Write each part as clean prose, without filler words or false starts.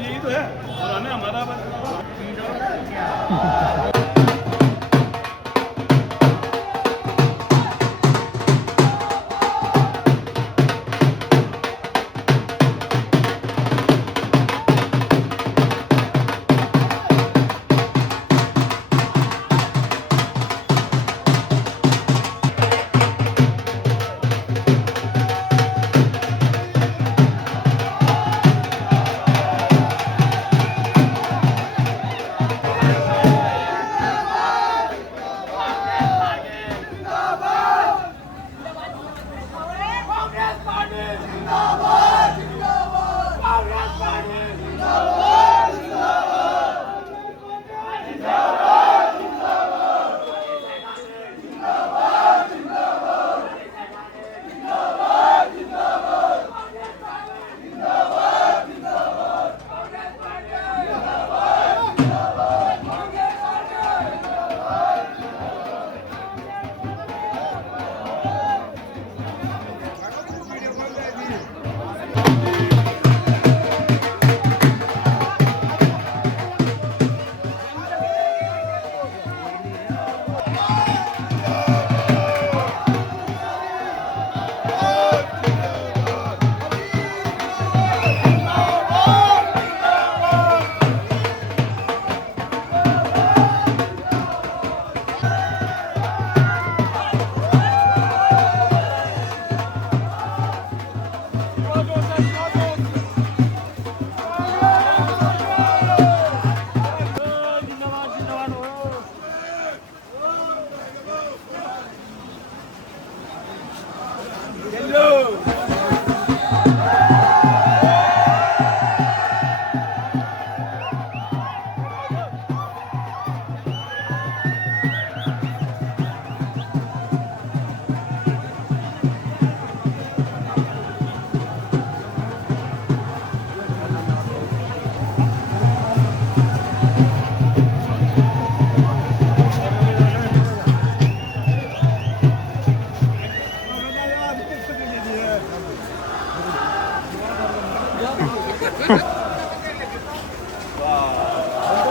यही तो है पुराना हमारा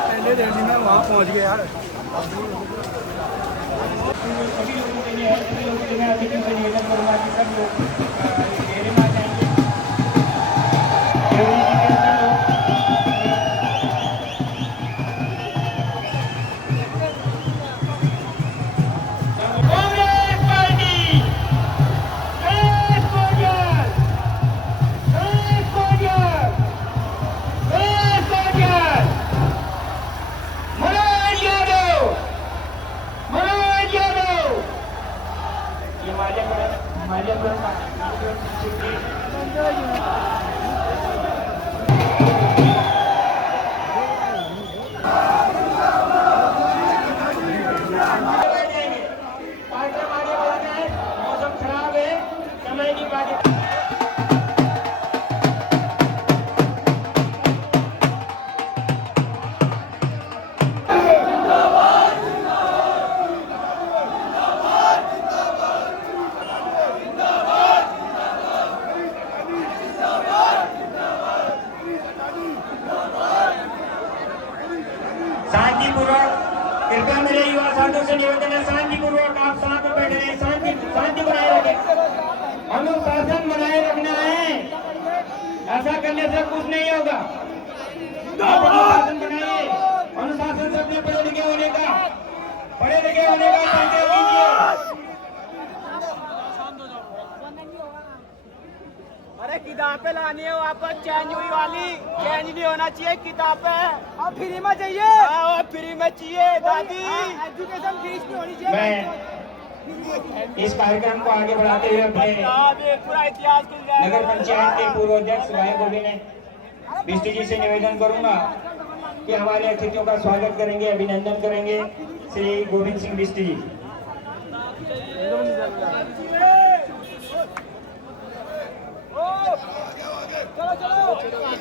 पहले रेडी में वहाँ पहुँच गए यार। कृपया मेरे युवा साथियों से निवेदन है, शांतिपूर्वक आप साथ में बैठे रहे, शांति बनाए रखें, अनुशासन बनाए रखना है। ऐसा करने से कुछ नहीं होगा। आप अनुशासन बनाइए, अनुशासन से अपने पढ़े लिखे होने का परिचय दीजिए। अरे किताबें लानी है वापस चेंज हुई वाली, चेंज नहीं होना चाहिए किताबें। अब फ्री में चाहिए? हाँ फ्री में चाहिए दादी। एजुकेशन फीस नहीं होनी चाहिए। मैं इस कार्यक्रम को आगे बढ़ाते हुए अपने पूरा इतिहास नगर पंचायत के पूर्व अध्यक्ष भाई गोविंद बिष्ट जी से निवेदन करूंगा कि हमारे अतिथियों का स्वागत करेंगे, अभिनंदन करेंगे श्री गोविंद सिंह बिष्ट जी।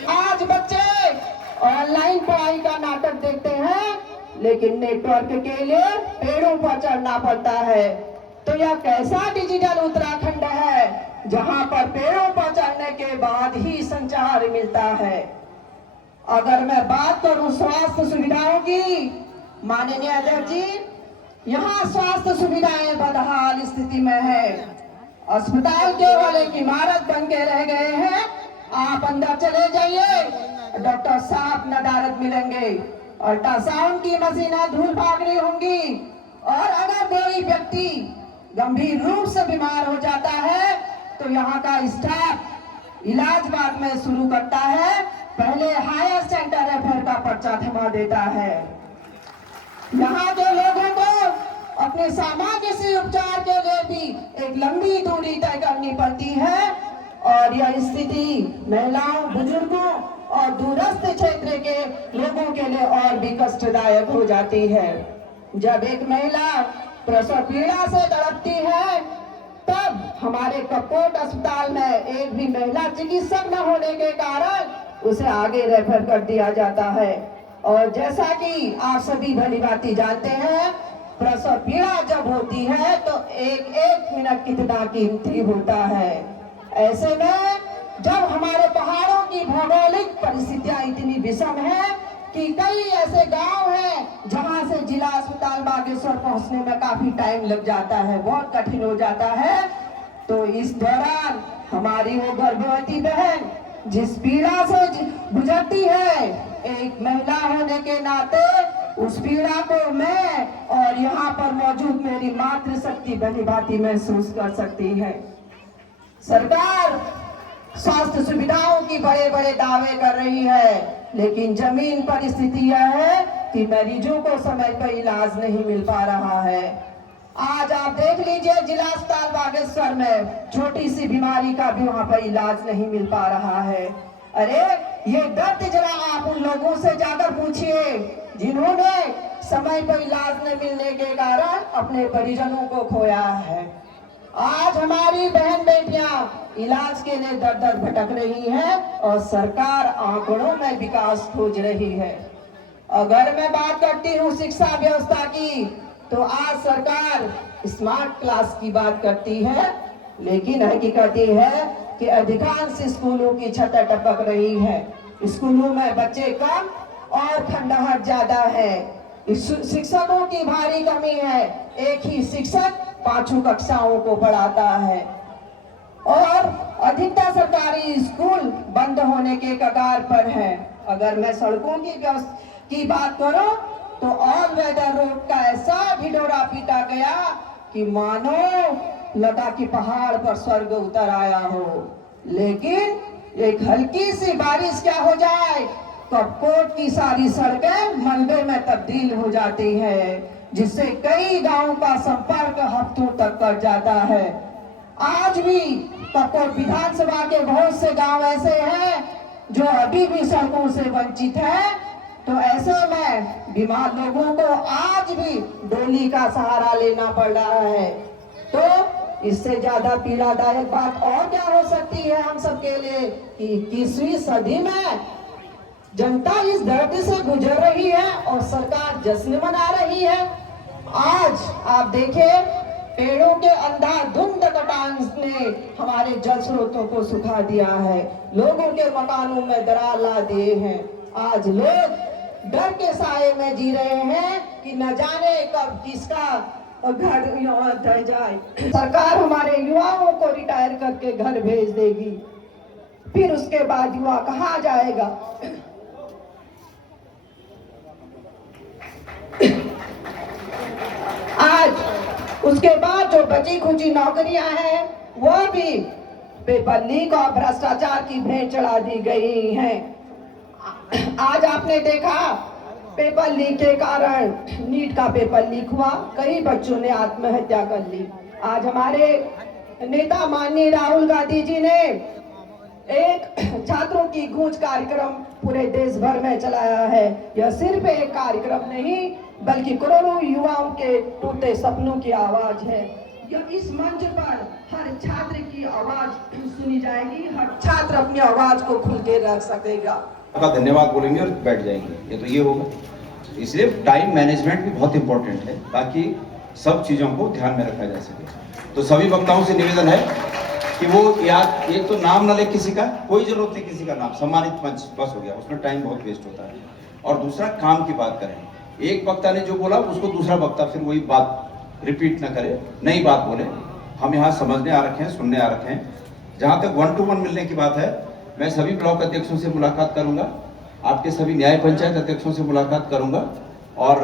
आज बच्चे ऑनलाइन पढ़ाई का नाटक देखते हैं, लेकिन नेटवर्क के लिए पेड़ों पर चढ़ना पड़ता है। तो यह कैसा डिजिटल उत्तराखंड है जहां पर पेड़ों पर चढ़ने के बाद ही संचार मिलता है। अगर मैं बात करूं स्वास्थ्य सुविधाओं की, माननीय अध्यक्ष जी, यहाँ स्वास्थ्य सुविधाएं बदहाल स्थिति में है। अस्पताल केवल एक इमारत बन के रह गए हैं। आप अंदर चले जाइए, डॉक्टर साहब नदारद मिलेंगे, अल्ट्रासाउंड की मशीनें धूल भाग रही होंगी, और अगर कोई व्यक्ति गंभीर रूप से बीमार हो जाता है तो यहाँ का स्टाफ इलाज बाद में शुरू करता है, पहले हायर सेंटर रेफर का पर्चा थमा देता है। यहाँ के लोगों को अपने सामान्य से उपचार के लिए भी एक लंबी दूरी तय करनी पड़ती है, और यह स्थिति महिलाओं, बुजुर्गों और दूरस्थ क्षेत्र के लोगों के लिए और भी कष्टदायक हो जाती है। जब एक महिला प्रसव पीड़ा से तड़पती है, तब हमारे कपकोट अस्पताल में एक भी महिला चिकित्सक न होने के कारण उसे आगे रेफर कर दिया जाता है। और जैसा कि आप सभी भली भांति जानते हैं, प्रसव पीड़ा जब होती है तो एक एक मिनट कितना कीमती होता है। ऐसे में जब हमारे पहाड़ों की भौगोलिक परिस्थितियां इतनी विषम है कि कई ऐसे गांव हैं जहां से जिला अस्पताल बागेश्वर पहुंचने में काफी टाइम लग जाता है, बहुत कठिन हो जाता है। तो इस दौरान हमारी वो गर्भवती बहन जिस पीड़ा से गुजरती है, एक महिला होने के नाते उस पीड़ा को मैं और यहाँ पर मौजूद मेरी मातृशक्ति भली भांति महसूस कर सकती है। सरकार स्वास्थ्य सुविधाओं की बड़े बड़े दावे कर रही है, लेकिन जमीन पर स्थिति यह है कि मरीजों को समय पर इलाज नहीं मिल पा रहा है। आज आप देख लीजिए, जिला अस्पताल बागेश्वर में छोटी सी बीमारी का भी वहाँ पर इलाज नहीं मिल पा रहा है। अरे ये दर्द जरा आप उन लोगों से जाकर पूछिए जिन्होंने समय पर इलाज न मिलने के कारण अपने परिजनों को खोया है। आज हमारी बहन बेटियां इलाज के लिए दर दर भटक रही हैं और सरकार आंकड़ों में विकास खोज रही है। अगर मैं बात करती हूँ शिक्षा व्यवस्था की, तो आज सरकार स्मार्ट क्लास की बात करती है, लेकिन हकीकत ये है कि अधिकांश स्कूलों की छतें टपक रही है। स्कूलों में बच्चे कम और खंडहर ज्यादा है। शिक्षकों की भारी कमी है, एक ही शिक्षक 5 कक्षाओं को पढ़ाता है, और अधिकतर सरकारी स्कूल बंद होने के कगार पर है। अगर मैं सड़कों की बात करूं तो ऑल वेदर रोड का ऐसा ढिढोरा पीटा गया कि मानो लगा कि पहाड़ पर स्वर्ग उतर आया हो। लेकिन एक हल्की सी बारिश क्या हो जाए, कपकोट की सारी सड़कें मलबे में तब्दील हो जाती है, जिससे कई गांवों का संपर्क हफ्तों तक कट जाता है। आज भी कपकोट विधानसभा के बहुत से गांव ऐसे हैं जो अभी भी सड़कों से वंचित हैं। तो ऐसे में बीमार लोगों को आज भी डोली का सहारा लेना पड़ रहा है। तो इससे ज्यादा पीड़ादायक बात और क्या हो सकती है हम सबके लिए कि 21वीं सदी में जनता इस दर्द से गुजर रही है और सरकार जश्न मना रही है। आज आप देखें, पेड़ों के अंधाधुंध कटान ने हमारे जल स्रोतों को सुखा दिया है, लोगों के मकानों में दरार ला दिए हैं। आज लोग डर के साए में जी रहे हैं कि न जाने कब किसका घर यहाँ ढह जाए। सरकार हमारे युवाओं को रिटायर करके घर भेज देगी, फिर उसके बाद युवा कहाँ जाएगा? आज उसके बाद जो बची खुची नौकरियां हैं वो भी पेपर लीक और भ्रष्टाचार की भेंट चढ़ा दी गई हैं। आज आपने देखा पेपर लीक के कारण नीट का पेपर लीक हुआ, कई बच्चों ने आत्महत्या कर ली। आज हमारे नेता माननीय राहुल गांधी जी ने एक छात्रों की गूंज कार्यक्रम पूरे देश भर में चलाया है। यह सिर्फ एक कार्यक्रम नहीं बल्कि करोड़ों युवाओं के टूटे सपनों की आवाज है। यह इस मंच पर हर छात्र की आवाज सुनी जाएगी, हर छात्र अपनी आवाज को खुल के रख सकेगा। का धन्यवाद बोलेंगे और बैठ जाएंगे, ये तो ये होगा। इसलिए टाइम मैनेजमेंट भी बहुत इंपॉर्टेंट है ताकि सब चीज़ों को ध्यान में रखा जा सके। तो सभी वक्ताओं से निवेदन है कि वो याद, एक तो नाम न ले किसी का, कोई जरूरत नहीं किसी का नाम, सम्मानित मंच बस हो गया, उसमें टाइम बहुत वेस्ट होता है। और दूसरा काम की बात करें, एक वक्ता ने जो बोला उसको दूसरा वक्ता फिर वही बात रिपीट न करे, नई बात बोले। हम यहाँ समझने आ रखे हैं, सुनने आ रखे हैं। जहाँ तक 1 to 1 मिलने की बात है, मैं सभी ब्लॉक अध्यक्षों से मुलाकात करूंगा, आपके सभी न्याय पंचायत अध्यक्षों से मुलाकात करूंगा। और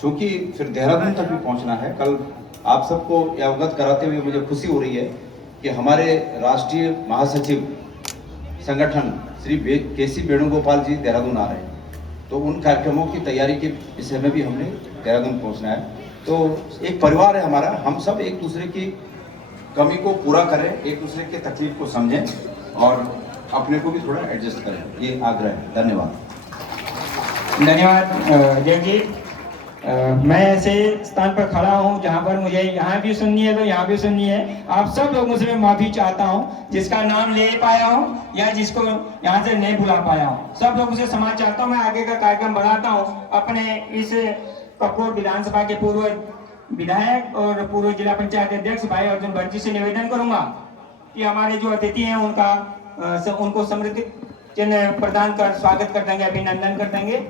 चूंकि फिर देहरादून तक भी पहुंचना है, कल आप सबको अवगत कराते हुए मुझे खुशी हो रही है कि हमारे राष्ट्रीय महासचिव संगठन श्री केसी वेणुगोपाल जी देहरादून आ रहे हैं। तो उन कार्यक्रमों की तैयारी के विषय में भी हमने देहरादून पहुंचना है। तो एक परिवार है हमारा, हम सब एक दूसरे की कमी को पूरा करें, एक दूसरे के तकलीफ को समझें और अपने को भी थोड़ा एडजस्ट करें, ये आग्रह है। धन्यवाद। धन्यवाद देव जी। मैं ऐसे स्थान पर खड़ा हूं जहां पर मुझे यहाँ भी सुननी है तो यहाँ भी सुननी है। आप सब लोगों से मैं माफी चाहता हूं जिसका नाम ले पाया हूं या जिसको यहाँ से नहीं बुला पाया हूं। सब लोगों से क्षमा चाहता हूं। मैं आगे का कार्यक्रम बढ़ाता हूं। अपने इस कपकोट विधानसभा के पूर्व विधायक और पूर्व जिला पंचायत अध्यक्ष भाई अर्जुन भट्ट जी से निवेदन करूंगा कि हमारे जो अतिथि हैं उनको समृद्धि चिन्ह प्रदान कर स्वागत कर देंगे, अभिनंदन कर देंगे।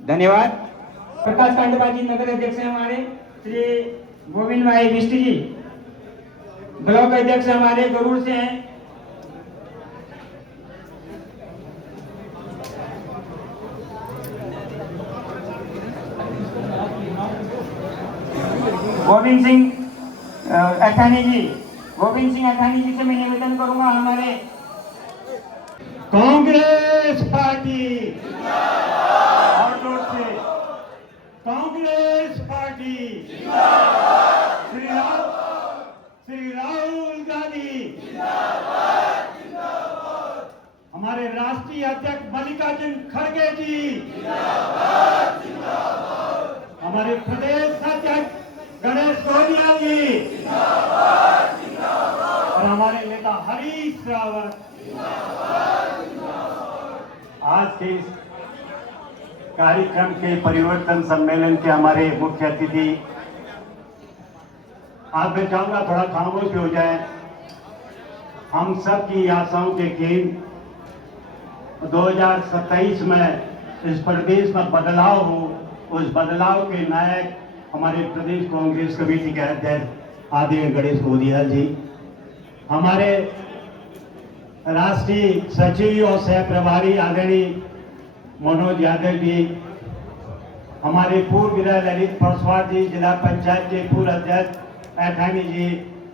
धन्यवाद। प्रकाश कांडपाजी नगर अध्यक्ष हमारे श्री गोविंद भाई बिष्ट जी, ब्लॉक अध्यक्ष हमारे गरुड़ से हैं। गोविंद सिंह अठानी जी, गोविंद सिंह अठानी जी से मैं निवेदन करूंगा हमारे कांग्रेस पार्टी कांग्रेस पार्टी श्री राहुल गांधी, हमारे राष्ट्रीय अध्यक्ष मल्लिकार्जुन खड़गे जी, हमारे प्रदेश अध्यक्ष गणेश गोदिया जी और हमारे नेता हरीश रावत। आज के इस कार्यक्रम के परिवर्तन सम्मेलन के हमारे मुख्य अतिथि, आज मैं चाहूंगा थोड़ा खामोश हो जाए। हम सब की आशाओं के केंद्र 2027 में इस प्रदेश में बदलाव हो, उस बदलाव के नायक हमारे प्रदेश कांग्रेस कमेटी के अध्यक्ष आदरणीय गणेश गोदिया जी, हमारे राष्ट्रीय सचिव और सह प्रभारी आदरणीय मनोज यादव जी, हमारे पूर्व विधायक ललित परसवार जी, जिला पंचायत के पूर्व अध्यक्ष अठानी जी,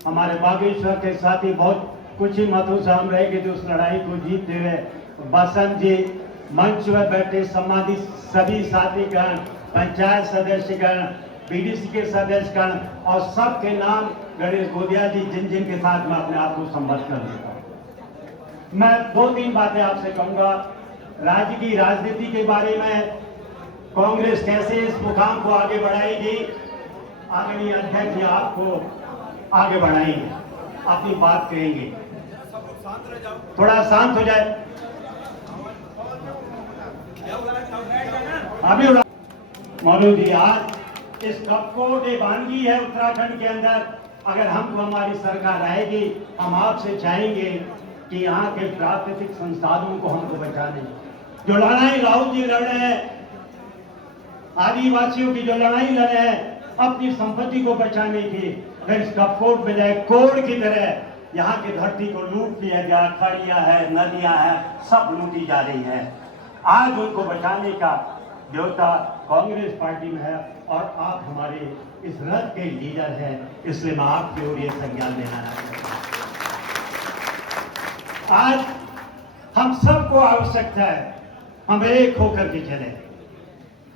हमारे बागेश्वर के साथी बहुत कुछ ही मतों से हम रह गए उस लड़ाई को जीतते हुए बसंत जी, मंच पर बैठे सम्मानित सभी साथीगण, पंचायत सदस्यगण, बीडीसी के सदस्यगण और सबके नाम गणेश गोदिया जी जिन के साथ मैं अपने आप को संबोधित कर देता हूँ। मैं 2-3 बातें आपसे कहूंगा। राज्य की राजनीति के बारे में कांग्रेस कैसे इस मुकाम को आगे बढ़ाएगी, आदरणीय अध्यक्ष आपको आगे बढ़ाएंगे, अपनी बात कहेंगे। थोड़ा शांत हो जाए। अभी मौलवी जी, आज इस कपकोट वानगी है उत्तराखंड के अंदर। अगर हमको हमारी सरकार आएगी, हम आपसे चाहेंगे कि यहाँ के प्राकृतिक संसाधनों को हमको बचाने, जो लड़ाई राहुल जी लड़ रहे हैं, आदिवासियों की जो लड़ाई लड़ रहे हैं अपनी संपत्ति को बचाने की, अगर इस कपकोट में जाए कोड़ की तरह यहाँ की धरती को लूट लिया गया, खड़िया है, नदियां हैं, सब लूटी जा रही है। आज उनको बचाने का न्योता कांग्रेस पार्टी में है और आप हमारे इस रथ के लीडर हैं, इसलिए मैं आपकी ओर ये संज्ञान देना चाहता हूं। आज हम सबको आवश्यकता है हम एक होकर के चले।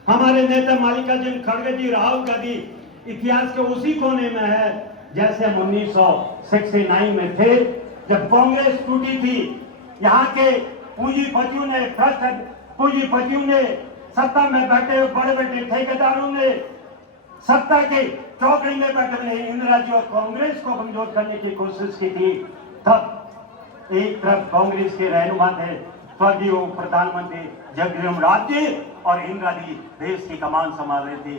हमारे नेता मल्लिकार्जुन खड़गे जी, राहुल गांधी इतिहास के उसी कोने में है जैसे हम 1969 में थे, जब कांग्रेस टूटी थी। यहाँ के पूंजीपतियों ने, भ्रष्ट पूंजीपतियों ने, सत्ता में बैठे हुए बड़े बड़े ठेकेदारों ने, सत्ता के चौकड़ी में बैठे हुए इंदिरा जी और कांग्रेस को कमजोर करने की कोशिश की थी। तब एक तरफ कांग्रेस के रहनुमा थे स्वर्गीय प्रधानमंत्री जगजीवन राम जी और इंदिरा जी देश की कमान संभाल रही थी।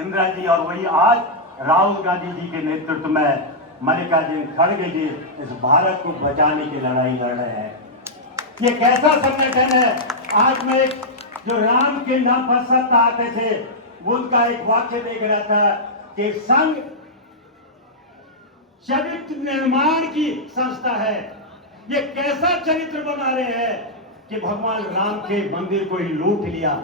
इंदिरा जी और वही आज राहुल गांधी जी के नेतृत्व में मल्लिकार्जुन खड़गे जी इस भारत को बचाने की लड़ाई लड़ रहे हैं। ये कैसा संगठन है? आज मैं जो राम के नाम पर सत्ता आते थे उनका एक वाक्य देख रहा था कि संघ चरित्र निर्माण की संस्था है। ये कैसा चरित्र बना रहे हैं कि भगवान राम के मंदिर को ही लूट लिया।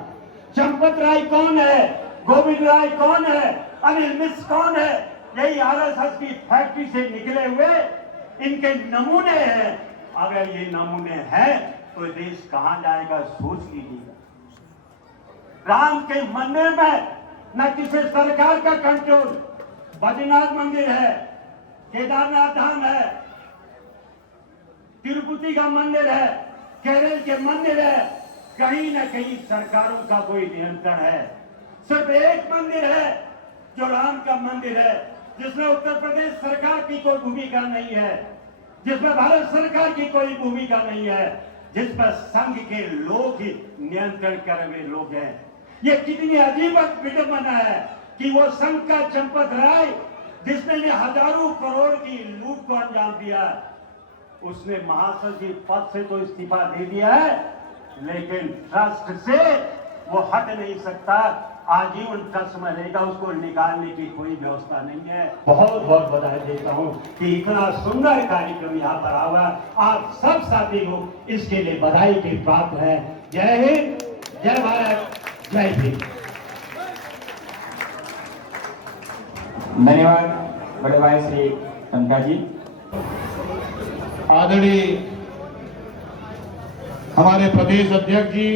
चंपत राय कौन है? गोविंद राय कौन है? अनिल मिश्र कौन है? यही आरएसएस की फैक्ट्री से निकले हुए इनके नमूने हैं। अगर ये नमूने हैं तो देश कहां जाएगा, सोच लीजिएगा। राम के मंदिर में न किसी सरकार का कंट्रोल, बद्रीनाथ मंदिर है, केदारनाथ धाम है, तिरुपति का मंदिर है, केरल के मंदिर है, कहीं न कहीं सरकारों का कोई नियंत्रण है। सिर्फ एक मंदिर है जो राम का मंदिर है, जिसमें उत्तर प्रदेश सरकार की कोई भूमिका नहीं है, जिसमें भारत सरकार की कोई भूमिका नहीं है, जिस पर संघ के लोग ही नियंत्रण कर रहे लोग हैं। ये कितनी अजीब विडंबना है कि वो संघ का चंपत राय जिसने हजारों करोड़ की लूट को अंजाम दिया, उसने महासचिव पद से तो इस्तीफा दे दिया है, लेकिन ट्रस्ट से वो हट नहीं सकता। आजीवन ट्रस्ट में रहेगा, उसको निकालने की कोई व्यवस्था नहीं है। बहुत बहुत बधाई देता हूँ कि इतना सुंदर कार्यक्रम यहाँ पर आवा। आप सब साथी लोग इसके लिए बधाई के पात्र हैं। जय हिंद, जय भारत, जय भीम। धन्यवाद बड़े भाई श्री टंका जी। आदरणीय हमारे प्रदेश अध्यक्ष जी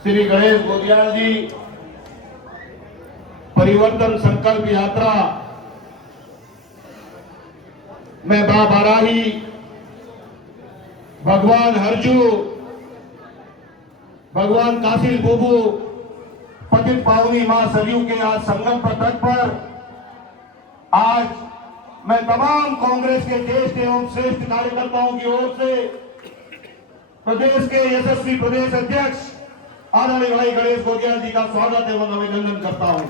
श्री गणेश गोदियाल जी, परिवर्तन संकल्प यात्रा में मां बाराही, भगवान हरजू, भगवान कासिल बुबू, पतित पावनी मां सरयू के आज संगम पर तट पर आज मैं तमाम कांग्रेस के ज्येष्ठ एवं श्रेष्ठ कार्यकर्ताओं की ओर से प्रदेश के यशस्वी प्रदेश अध्यक्ष आदरणीय भाई गणेश गोदियाल जी का स्वागत एवं अभिनंदन करता हूं।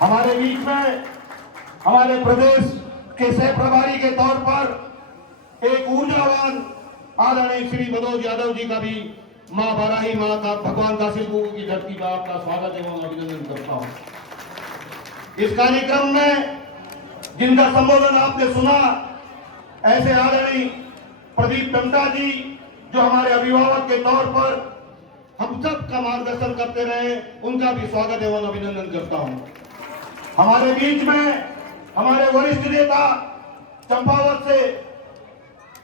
हमारे बीच में हमारे प्रदेश के सह प्रभारी के तौर पर एक ऊर्जावान आदरणीय श्री मनोज यादव जी का भी मां बाराही मां का भगवान कासिल बुबू की धरती का आपका स्वागत एवं अभिनंदन करता हूं। इस कार्यक्रम में जिनका संबोधन आपने सुना, ऐसे आदरणीय प्रदीप टंटा जी जो हमारे अभिभावक के तौर पर हम सब का मार्गदर्शन करते रहे, उनका भी स्वागत एवं अभिनंदन करता हूं। हमारे बीच में हमारे वरिष्ठ नेता चंपावत से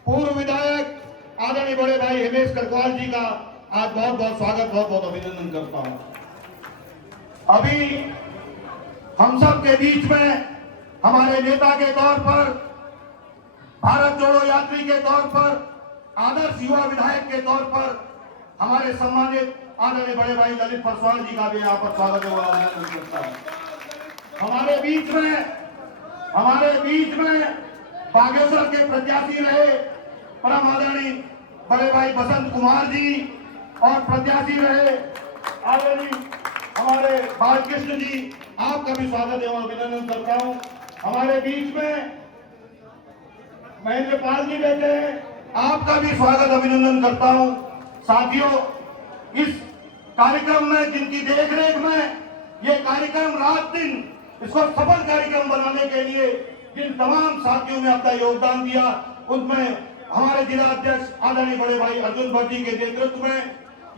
पूर्व विधायक आदरणीय बड़े भाई हिमेश करकवाल जी का आज बहुत बहुत स्वागत, बहुत बहुत अभिनंदन करता हूं। अभी हम सब के बीच में हमारे नेता के तौर पर, भारत जोड़ो यात्री के तौर पर, आदर्श युवा विधायक के तौर पर हमारे सम्मानित आदरणीय बड़े भाई ललित पासवान जी का भी यहाँ पर स्वागत एवं अभिनंदन करता हूं। हमारे बीच में बागेश्वर के प्रत्याशी रहे परम आदरणीय बड़े भाई बसंत कुमार जी और प्रत्याशी रहे आदरणीय हमारे बालकृष्ण जी, आपका भी स्वागत एवं अभिनंदन करता हूं। हमारे बीच में महेंद्र पाल जी बैठे हैं, आपका भी स्वागत अभिनंदन करता हूं। साथियों, इस कार्यक्रम में जिनकी देखरेख में ये कार्यक्रम रात दिन इसको सफल कार्यक्रम बनाने के लिए जिन तमाम साथियों ने अपना योगदान दिया, उनमें हमारे जिला अध्यक्ष आदरणीय बड़े भाई अर्जुन भट्ट जी के नेतृत्व में,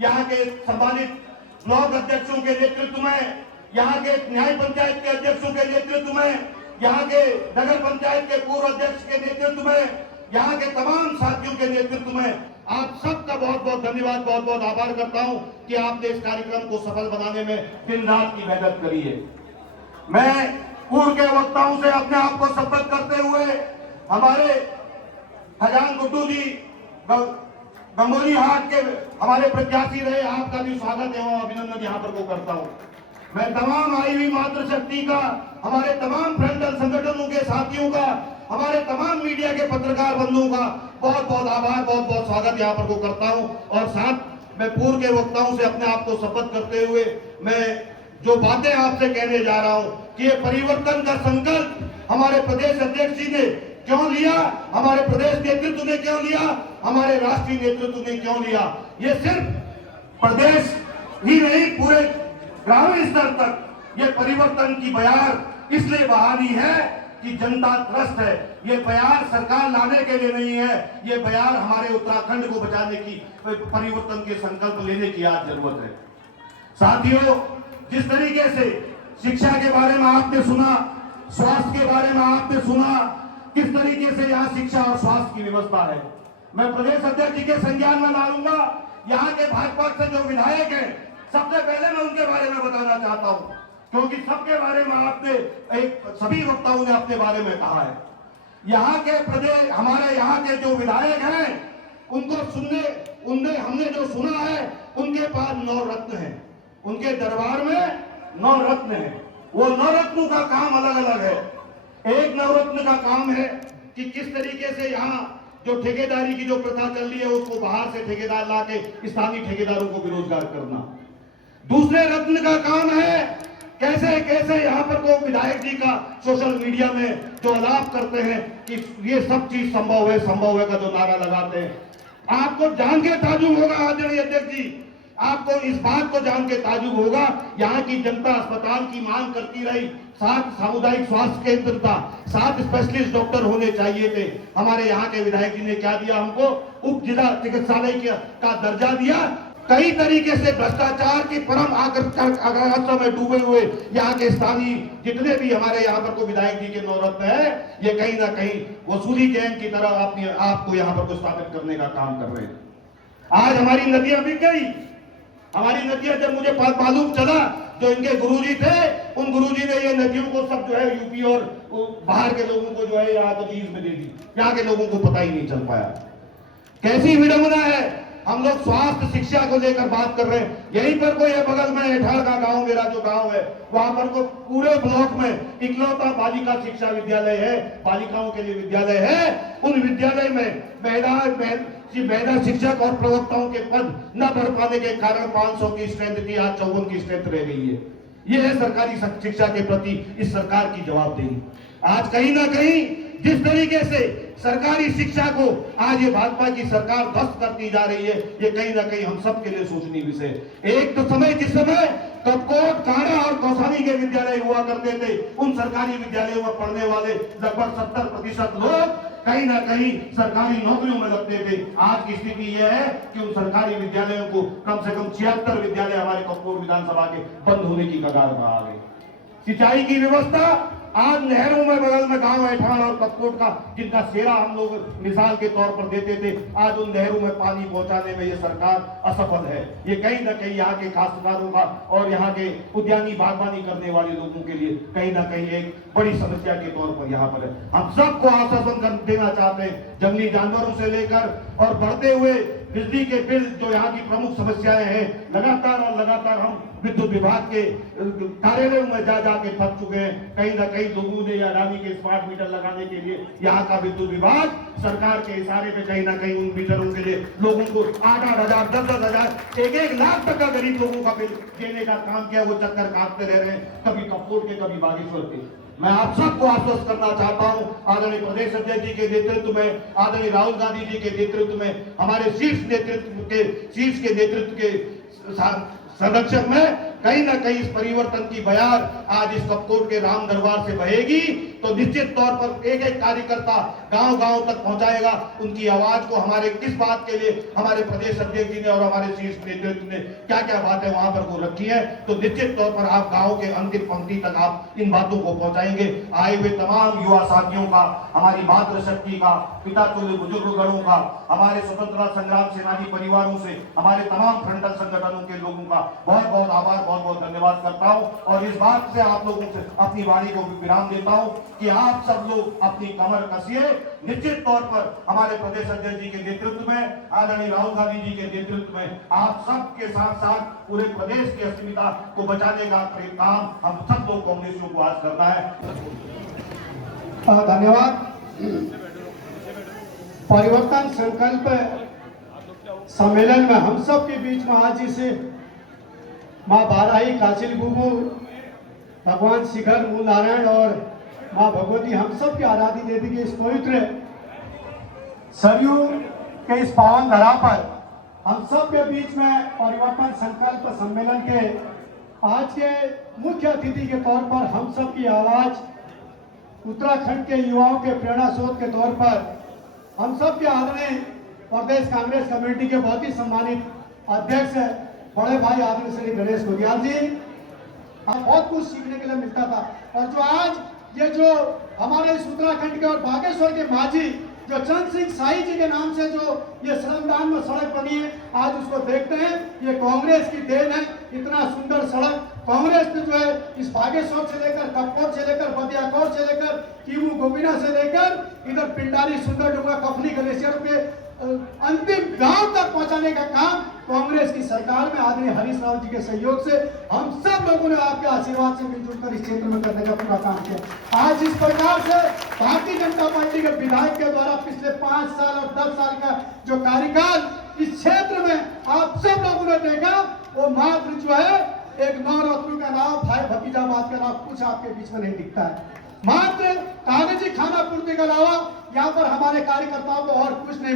यहाँ के सम्मानित ब्लॉक अध्यक्षों के नेतृत्व में, यहाँ के न्याय पंचायत के अध्यक्षों के नेतृत्व में, यहाँ के नगर पंचायत के पूर्व अध्यक्ष के नेतृत्व में, यहाँ के तमाम साथियों के नेतृत्व में आप सबका बहुत बहुत धन्यवाद, बहुत बहुत आभार करता हूं कि आपने इस कार्यक्रम को सफल बनाने में दिन रात की मेहनत करी है। मैं पूर्व के वक्ताओं से अपने आप को शपथ करते हुए हमारे खजान गुड्डू जी गंगोली हाट के हमारे प्रत्याशी रहे, आपका भी स्वागत एवं अभिनंदन यहाँ पर को करता हूँ। मैं तमाम आई हुई मातृशक्ति का, हमारे तमाम फ्रंटल संगठनों के साथियों का, हमारे तमाम मीडिया के पत्रकार बंधुओं का बहुत बहुत आभार, बहुत बहुत स्वागत यहाँ पर को करता हूँ। और साथ मैं पूर्व के वक्ताओं से अपने आप को शपथ करते हुए मैं जो बातें आपसे कहने जा रहा हूँ कि ये परिवर्तन का संकल्प हमारे प्रदेश अध्यक्ष जी ने क्यों लिया, हमारे प्रदेश नेतृत्व ने क्यों लिया, हमारे राष्ट्रीय नेतृत्व ने क्यों लिया, ये सिर्फ प्रदेश ही नहीं पूरे ग्रामीण स्तर तक ये परिवर्तन की बयार इसलिए बहानी है कि जनता त्रस्त है। ये बयार सरकार लाने के लिए नहीं है, ये बयार हमारे उत्तराखंड को बचाने की, परिवर्तन के संकल्प लेने की आज जरूरत है। साथियों, जिस तरीके से शिक्षा के बारे में आपने सुना, स्वास्थ्य के बारे में आपने सुना, किस तरीके से यहाँ शिक्षा और स्वास्थ्य की व्यवस्था है, मैं प्रदेश अध्यक्ष जी के संज्ञान में डालूंगा। यहाँ के भाजपा से जो विधायक हैं, सबसे पहले मैं उनके बारे में बताना चाहता हूँ, क्योंकि सबके बारे में आपने सभी वक्ताओं ने अपने बारे में कहा है। यहाँ के प्रदेश, हमारे यहाँ के जो विधायक हैं, उनको सुनने हमने जो सुना है, उनके पास 9 रत्न हैं, उनके दरबार में 9 रत्न हैं। वो 9 रत्नों का काम अलग अलग है। एक नवरत्न का काम है कि किस तरीके से यहाँ जो ठेकेदारी की जो प्रथा चल रही है, उसको बाहर से ठेकेदार लाके स्थानीय ठेकेदारों को बेरोजगार करना। दूसरे रत्न का काम है कैसे कैसे यहाँ पर को विधायक जी का सोशल मीडिया में जो आलाप करते हैं कि ये सब चीज संभव है का जो नारा लगाते हैं। आपको जान के ताजुब होगा आदरणीय अध्यक्ष जी, आपको इस बात को जान के ताजुब होगा, यहाँ की जनता अस्पताल की मांग करती रही, 7 सामुदायिक स्वास्थ्य केंद्र था, 7 स्पेशलिस्ट डॉक्टर होने चाहिए थे। हमारे यहाँ के विधायक जी ने क्या दिया, हमको उप जिला चिकित्सालय का दर्जा दिया। कई तरीके से भ्रष्टाचार की परम आकांक्षा में डूबे हुए यहाँ के स्थानीय जितने भी हमारे यहाँ पर को विधायक जी के 9 रत्न है, ये कहीं ना कहीं वसूली गैंग की तरह अपने आप को यहाँ पर को स्थापित करने का काम कर रहे हैं। आज हमारी नदियां बिक गई, हमारी नदियां, जब मुझे मालूम चला जो इनके गुरुजी थे, उन गुरुजी ने ये नदियों को सब जो है यूपी और बाहर के लोगों को जो है यहाँ तो लीज में दे दी, यहाँ के लोगों को पता ही नहीं चल पाया। कैसी विडंबना है। हम लोग स्वास्थ्य शिक्षा को लेकर बात कर रहे हैं, यहीं पर कोई है बगल में एठाड़ का गांव, मेरा जो गांव है, वहां पर को पूरे ब्लॉक में इकलौता बालिका शिक्षा विद्यालय है, बालिकाओं के लिए विद्यालय है। उन विद्यालय में महिला शिक्षक और प्रवक्ताओं के पद न भर पाने के कारण 500 की स्ट्रेंथ थी, आज 54 की स्ट्रेंथ रह गई है। ये है सरकारी शिक्षा के प्रति इस सरकार की जवाबदेही। आज कहीं ना कहीं जिस तरीके से सरकारी शिक्षा को आज ये भाजपा की सरकार ध्वस्त करती जा रही है, ये कहीं ना कहीं हम सब के लिए सोचनीय विषय। एक तो समय जिस समय कपकोट, काड़ा और कौसानी के विद्यालय हुआ करते थे, उन सरकारी विद्यालयों में पढ़ने वाले लगभग 70% लोग कहीं ना कहीं सरकारी नौकरियों में लगते थे। आज की स्थिति यह है कि उन सरकारी विद्यालयों को कम से कम 76 विद्यालय हमारे कपकोट विधानसभा के बंद होने की कगार पर आ गए। सिंचाई की व्यवस्था, आज नहरों में बगल में गांव ऐठान और कपकोट का जिनका सेरा हम लोग मिसाल के तौर पर देते थे, आज उन नहरों में पानी पहुंचाने में ये सरकार असफल है। ये कहीं ना कहीं यहाँ के काश्तकारों का और यहाँ के उद्यानी बागवानी करने वाले लोगों के लिए कहीं ना कहीं एक बड़ी समस्या के तौर पर यहाँ पर है। हम सबको आश्वासन देना चाहते हैं, जंगली जानवरों से लेकर और बढ़ते हुए बिजली के बिल जो यहाँ की प्रमुख समस्याएं हैं, लगातार हम विद्युत विभाग के कार्यालयों में जा जाके थक चुके हैं। कहीं ना कहीं लोगों ने अडानी के स्मार्ट मीटर लगाने के लिए यहाँ का विद्युत विभाग सरकार के इशारे पे कहीं ना कहीं उन मीटरों के लिए लोगों को 8-8 हजार 10-10 हजार 1-1 लाख तक का गरीब लोगों का बिल देने का काम किया। वो चक्कर काटते रह रहे हैं, कभी कपूर के कभी बागेश्वर के। मैं आप सबको आश्वस्त करना चाहता हूं, आदरणीय प्रदेश अध्यक्ष जी के नेतृत्व में, आदरणीय राहुल गांधी जी के नेतृत्व में, हमारे शीर्ष के नेतृत्व के संरक्षक में कहीं ना कहीं इस परिवर्तन की बयार आज इस कपकोट के राम दरबार से बहेगी तो निश्चित तौर पर एक एक कार्यकर्ता गांव-गांव तक पहुंचाएगा उनकी आवाज को। हमारे किस बात के लिए हमारे प्रदेश अध्यक्ष जी ने और हमारे शीर्ष नेतृत्व ने क्या क्या बातें वहां पर वो रखी है, तो निश्चित तौर पर आप गांव के अंतिम पंक्ति तक आप इन बातों को पहुंचाएंगे। आए हुए तमाम युवा साथियों का, हमारी मातृशक्ति का, पिता तुल्य बुजुर्गगणों का, हमारे स्वतंत्रता संग्राम सेनानी परिवारों से, हमारे तमाम फ्रंटल संगठनों के लोगों का बहुत बहुत आभार, बहुत बहुत धन्यवाद करता हूं। और इस बात से आप लोगों से अपनी वाणी को विराम देता हूं कि आप सब लोग अपनी कमर कसिए। निश्चित तौर पर हमारे प्रदेश अध्यक्ष जी के नेतृत्व में, आदरणीय राहुल गांधी जी के नेतृत्व में आप सबके साथ साथ पूरे प्रदेश की अस्मिता को बचाने का काम हम सब लोग कांग्रेसियों को आज करना है। धन्यवाद। परिवर्तन संकल्प सम्मेलन में हम सब के बीच में आज इसे माँ बाराही काचिल बुबू, भगवान शिखर मूल नारायण और माँ भगवती हम सब की आराध्य देवी के इस पवित्र सरयू के इस पावन धरा पर हम सब के बीच में परिवर्तन संकल्प सम्मेलन के आज के मुख्य अतिथि के तौर पर हम सब की आवाज उत्तराखंड के युवाओं के प्रेरणा स्रोत के तौर पर हम सब के आदरणीय प्रदेश कांग्रेस कमेटी के बहुत ही सम्मानित अध्यक्ष बड़े भाई आदरणीय श्री गणेश घोटियाल जी, बहुत कुछ सीखने के लिए मिलता था। और जो आज ये जो हमारे इस उत्तराखंड के और बागेश्वर के माझी जो चंद सिंह साई जी के नाम से जो ये श्रमदान में सड़क बनी है, आज उसको देखते हैं, ये कांग्रेस की देन है। इतना सुंदर सड़क कांग्रेस ने जो है इस बागेश्वर से लेकर कपकोट से लेकर बदियाकोट से लेकर कीमू गोपीना से लेकर इधर पिंडारी सुंदरडुंगा कफनी ग्लेशियर के अंतिम गांव तक पहुंचाने का काम कांग्रेस की सरकार में आदरणीय हरीश राव जी के सहयोग से हम सब लोगों ने आपके आशीर्वाद से मिलजुल कर इस क्षेत्र में करने का पूरा काम किया। आज इस प्रकार से भारतीय जनता पार्टी के विधायक के द्वारा पिछले 5 साल और 10 साल का जो कार्यकाल इस क्षेत्र में आप सब लोगों ने देखा, वो मात्र जो है एक नवरत्न का नाम, भाई भतीजाबाद का नाम कुछ आपके बीच में नहीं दिखता है। मात्र कागजी खाना पूर्ति के अलावा यहाँ पर हमारे कार्यकर्ताओं को और कुछ नहीं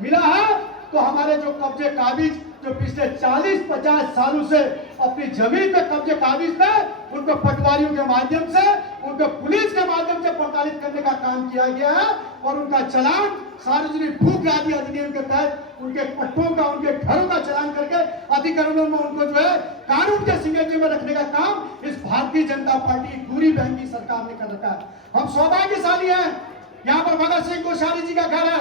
मिला है तो हमारे जो कब्जे काबिज जो पिछले 40-50 सालों से अपनी जमीन पे कब्जे काबिज थे, उनको पटवारियों के माध्यम से, उनको पुलिस के माध्यम से प्रताड़ित करने का काम किया गया है और उनका चालान सार्वजनिक भूख आदि अधिनियम के तहत उनके पट्टों का, उनके घरों का चालान करके अधिकरणों में उनको जो है कानून के सिंगेजे में रखने का काम इस भारतीय जनता पार्टी की पूरी बहन की सरकार ने कर रखा है। हम सौभाग्यशाली हैं, यहाँ पर भगत सिंह कोश्यारी जी का घर है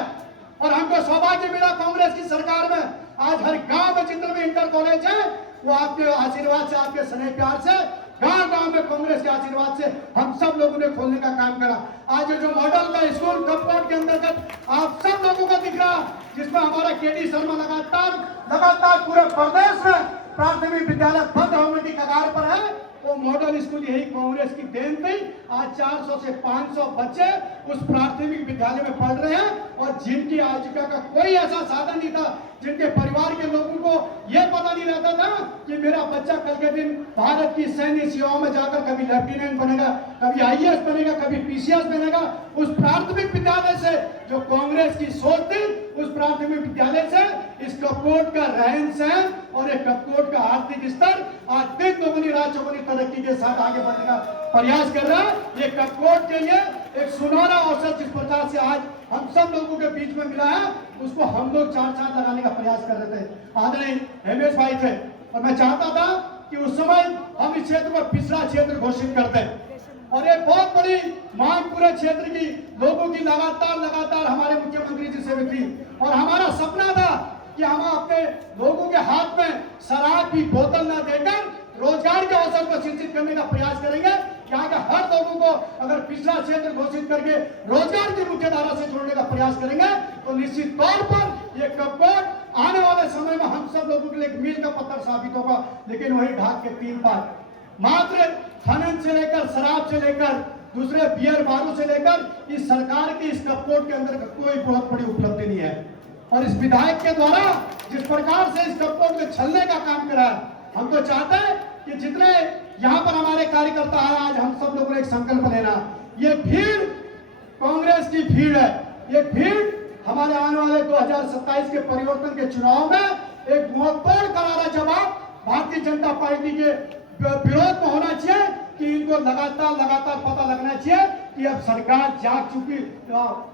और हमको सौभाग्य मिला कांग्रेस की सरकार में। आज हर गांव में जितने भी इंटर कॉलेज है वो आपके आशीर्वाद से, आपके स्नेह प्यार से, गांव-गांव में कांग्रेस के आशीर्वाद से हम सब लोगों ने खोलने का काम करा। आज जो मॉडल का स्कूल कपकोट के अंतर्गत आप सब लोगों को दिख रहा, जिसमें हमारा केडी शर्मा लगातार पूरे प्रदेश में प्राथमिक विद्यालय बंद होने की कगार पर है, वो मॉडल स्कूल यही कांग्रेस की देन थी। आज 400 से 500 बच्चे उस प्राथमिक विद्यालय में पढ़ रहे हैं और जिनकी आजीविका का कोई ऐसा साधन नहीं था, जिनके परिवार के लोगों को यह पता नहीं रहता था कि मेरा बच्चा कल के दिन भारत की सैन्य सेवाओं में जाकर कभी लेफ्टिनेंट बनेगा, कभी आईएएस बनेगा, कभी पीसीएस बनेगा। उस प्राथमिक विद्यालय से जो कांग्रेस की सोच थी, उस प्राथमिक विद्यालय से इस कपकोट का रहन सहन और एक कपकोट का आर्थिक स्तर आज दिन दोगुनी रात चौगुनी तरक्की के साथ आगे बढ़ने का प्रयास कर रहा है। ये कपकोट के लिए एक सुनहरा अवसर जिस प्रकार से आज हम सब लोगों के बीच में मिला है, उसको हम लोग चार चांद लगाने का प्रयास कर रहे थे। आदरणीय हेमेश भाई थे और मैं चाहता था कि उस समय हम इस क्षेत्र को पिछड़ा क्षेत्र घोषित करते और एक बहुत बड़ी मांग पूरे क्षेत्र की लोगों की लगातार हमारे मुख्यमंत्री जी से भी थी और हमारा सपना था कि हम अपने लोगों के हाथ में शराब की बोतल न देकर रोजगार के अवसर को सृजित करने का प्रयास करेंगे। यहाँ के हर लोगों को अगर पिछड़ा क्षेत्र घोषित करके रोजगार की मुख्य धारा से जोड़ने का प्रयास करेंगे तो निश्चित तौर पर ये कपकोट आने वाले समय में हम सब लोगों के लिए एक मील का पत्थर साबित होगा। लेकिन वही ढाक के 3 बार मात्र खनन से लेकर शराब से लेकर दूसरे बियर बारू से लेकर इस सरकार की इस कपकोट के अंदर कोई बहुत बड़ी उपलब्धि नहीं है। और इस विधायक के द्वारा जिस प्रकार से इस कपकोट में छलने का काम करा, हम तो चाहते हैं कि जितने यहाँ पर हमारे कार्यकर्ता हैं, आज हम सब लोगों ने एक संकल्प लेना, ये भीड़ कांग्रेस की भीड़ है। ये भीड़ हमारे आने वाले 2027 के परिवर्तन के चुनाव में एक मुंहतोड़ करारा जवाब भारतीय जनता पार्टी के विरोध में होना चाहिए कि इनको लगातार पता लगना चाहिए कि अब सरकार जाग चुकी,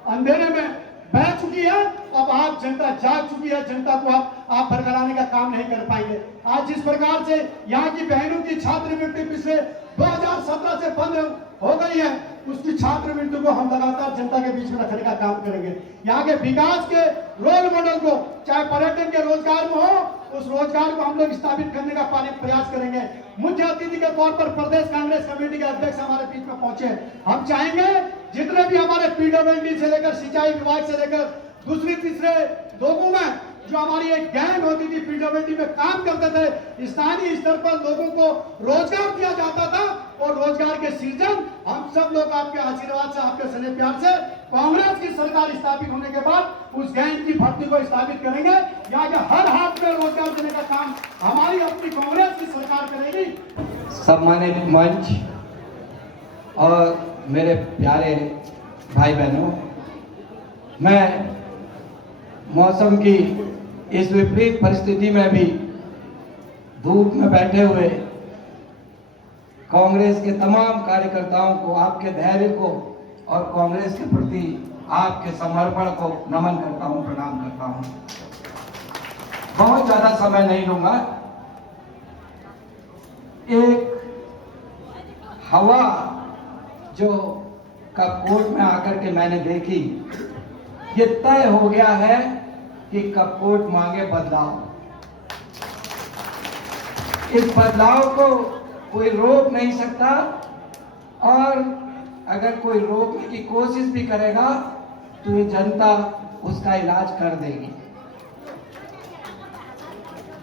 अंधेरे में बह चुकी है। अब आप जनता जाग चुकी है, जनता को आप बरकराने का काम नहीं कर पाएंगे। आज जिस प्रकार से यहाँ की बहनों की छात्रवृत्ति पिछले 2017 से बंद हो गई है, उसकी छात्रवृत्ति को हम लगातार जनता के बीच में रखने का काम करेंगे। यहाँ के विकास के रोल मॉडल को चाहे पर्यटन के रोजगार में हो, उस रोजगार को हम लोग स्थापित करने का प्रयास करेंगे। मुख्य अतिथि के तौर पर प्रदेश कांग्रेस कमेटी के अध्यक्ष हमारे बीच में पहुंचे। हम चाहेंगे जितने भी हमारे पीडब्ल्यूडी से लेकर सिंचाई विभाग से लेकर दूसरे तीसरे लोगों में जो हमारी एक गैंग होती थी, पीडब्ल्यूडी में काम करते थे, स्थानीय स्तर पर लोगों को रोजगार दिया जाता था और रोजगार के सृजन हम सब लोग आपके आशीर्वाद से, आपके स्नेह प्यार से कांग्रेस की सरकार स्थापित होने के बाद उस गैंग की भर्ती को स्थापित करेंगे। यहाँ के हर हाथ में रोजगार देने का काम हमारी अपनी कांग्रेस की सरकार करेगी। सम्मानित मंच और मेरे प्यारे भाई बहनों, मैं मौसम की इस विपरीत परिस्थिति में भी धूप में बैठे हुए कांग्रेस के तमाम कार्यकर्ताओं को, आपके धैर्य को और कांग्रेस के प्रति आपके समर्पण को नमन करता हूं, प्रणाम करता हूं। बहुत ज्यादा समय नहीं लूंगा। एक हवा जो कपकोट में आकर के मैंने देखी, ये तय हो गया है कि कपकोट मांगे बदलाव। इस बदलाव को कोई रोक नहीं सकता और अगर कोई रोकने की कोशिश भी करेगा तो ये जनता उसका इलाज कर देगी।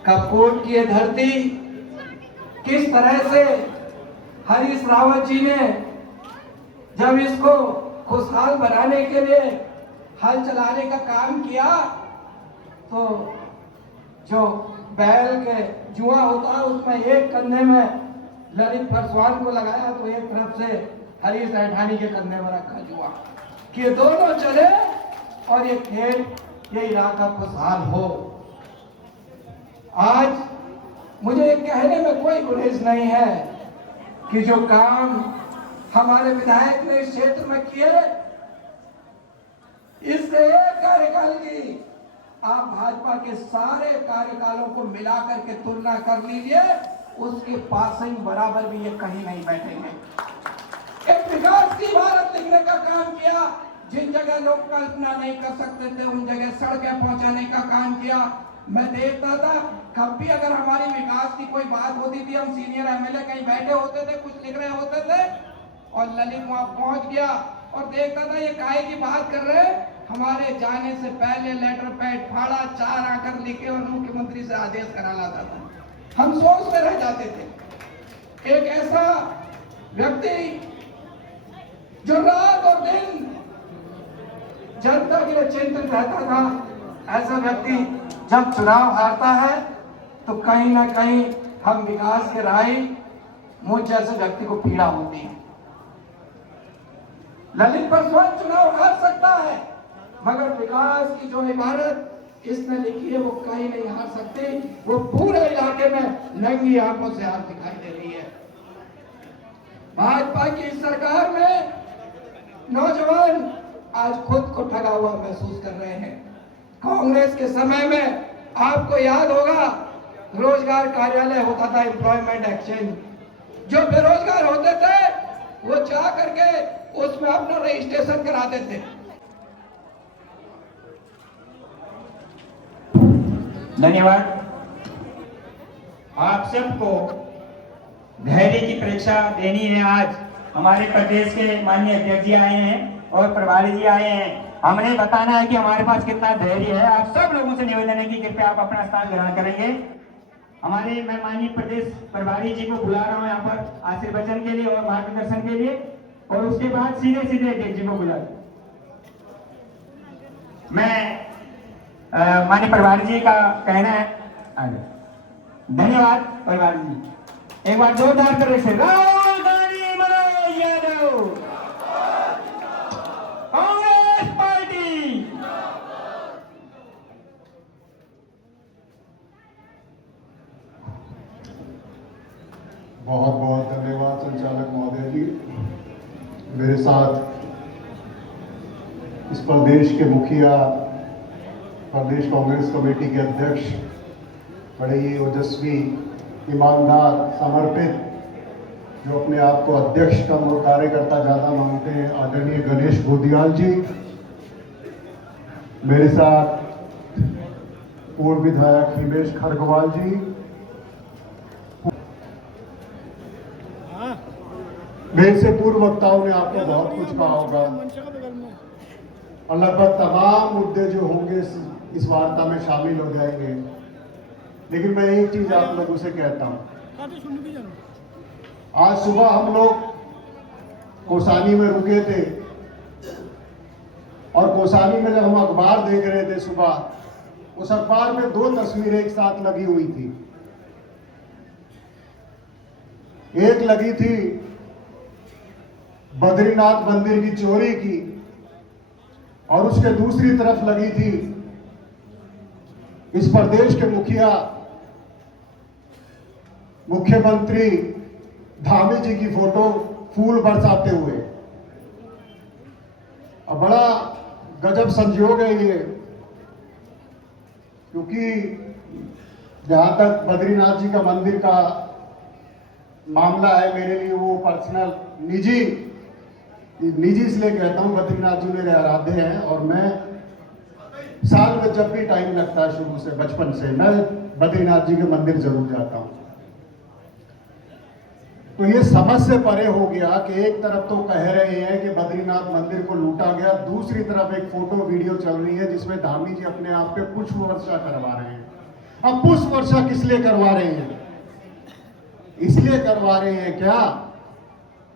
कपकोट की ये धरती किस तरह से हरीश रावत जी ने जब इसको खुशहाल बनाने के लिए हल चलाने का काम किया, तो जो बैल के जुआ होता है उसमें एक कंधे में ललित पासवान को लगाया तो एक तरफ से हरीश राठौड़ के कंधे में रखा जुआ कि दोनों चले और ये खेल, ये इलाका खुशहाल हो। आज मुझे ये कहने में कोई गुरेज नहीं है कि जो काम हमारे विधायक ने इस क्षेत्र में किए, इससे एक कार्यकाल की आप भाजपा के सारे कार्यकालों को मिलाकर के तुलना कर लीजिए, उसके पासिंग बराबर भी ये कहीं नहीं बैठेंगे। एक विकास की इबारत लिखने का काम किया, जिन जगह लोग कल्पना नहीं कर सकते थे उन जगह सड़कें पहुंचाने का काम किया। मैं देखता था कब भी अगर हमारी विकास की कोई बात होती थी, हम सीनियर एमएलए कहीं बैठे होते थे, कुछ लिख रहे होते थे और ललित वहां पहुंच गया और देखता था ये काहे की बात कर रहे हैं। हमारे जाने से पहले लेटर पैड फाड़ा, 4 आकर लिखे और मुख्यमंत्री से आदेश करा लाता था। हम सोचते रह जाते थे। एक ऐसा व्यक्ति जो रात और दिन जनता के लिए चिंतित रहता था, ऐसा व्यक्ति जब चुनाव हारता है तो कहीं ना कहीं हम विकास के राही मुझ जैसे व्यक्ति को पीड़ा होती है। ललित पासवान चुनाव हार सकता है, मगर विकास की जो इबारत इसने लिखी है वो कहीं नहीं हार सकती। वो पूरे इलाके में नंगी आंखों से हार दिखाई दे रही है। भाजपा की सरकार में नौजवान आज खुद को ठगा हुआ महसूस कर रहे हैं। कांग्रेस के समय में आपको याद होगा रोजगार कार्यालय होता था, एम्प्लॉयमेंट एक्सचेंज। जो बेरोजगार होते थे वो जा करके उसमें अपना रजिस्ट्रेशन कराते थे। धन्यवाद। आप सबको धैर्य की परीक्षा देनी है आज। हमारे प्रदेश के माननीय अध्यक्ष जी आए हैं और प्रभारी जी आए हैं। हमने बताना है कि हमारे पास कितना धैर्य है। आप सब लोगों से निवेदन है कि कृपया आप अपना स्थान ग्रहण करेंगे। हमारे मैं माननीय प्रदेश प्रभारी जी को बुला रहा हूँ यहाँ पर आशीर्वचन के लिए और मार्गदर्शन के लिए, और उसके बाद सीधे अध्यक्ष जी को बुला मैं माननीय प्रभारी जी का कहना है। धन्यवाद प्रभारी जी। एक बार जोरदार तरह से राहुल गांधी मनोज यादव कांग्रेस पार्टी। बहुत बहुत धन्यवाद संचालक महोदय जी। मेरे साथ इस प्रदेश के मुखिया, प्रदेश कांग्रेस कमेटी के अध्यक्ष, बड़े ही ओजस्वी, ईमानदार, समर्पित, जो अपने आप को अध्यक्ष कम और कार्यकर्ता ज़्यादा मानते हैं, आदरणीय गणेश गोदियाल जी। मेरे साथ पूर्व विधायक हिमेश खरगवाल जी, मेरे से पूर्व वक्ताओं ने आपको बहुत कुछ कहा होगा और लगभग तमाम मुद्दे जो होंगे इस वार्ता में शामिल हो जाएंगे, लेकिन मैं एक चीज आप लोगों से कहता हूं। आज सुबह हम लोग कोसानी में रुके थे और कोसानी में जब हम अखबार देख रहे थे सुबह, उस अखबार में 2 तस्वीरें एक साथ लगी हुई थी। एक लगी थी बद्रीनाथ मंदिर की चोरी की और उसके दूसरी तरफ लगी थी इस प्रदेश के मुखिया, मुख्यमंत्री धामी जी की फोटो फूल बरसाते हुए। अब बड़ा गजब संयोग है ये, क्योंकि जहां तक बद्रीनाथ जी का मंदिर का मामला है, मेरे लिए वो पर्सनल निजी इसलिए कहता हूं, बद्रीनाथ जी मेरे आराध्य हैं और मैं साल में जब भी टाइम लगता है, शुरू से बचपन से मैं बद्रीनाथ जी के मंदिर जरूर जाता हूं। तो ये समझ से परे हो गया कि एक तरफ तो कह रहे हैं कि बद्रीनाथ मंदिर को लूटा गया, दूसरी तरफ एक फोटो वीडियो चल रही है जिसमें धामी जी अपने आप पे पुष्प वर्षा करवा रहे हैं। अब पुष्प वर्षा किस लिए करवा रहे हैं? इसलिए करवा रहे हैं क्या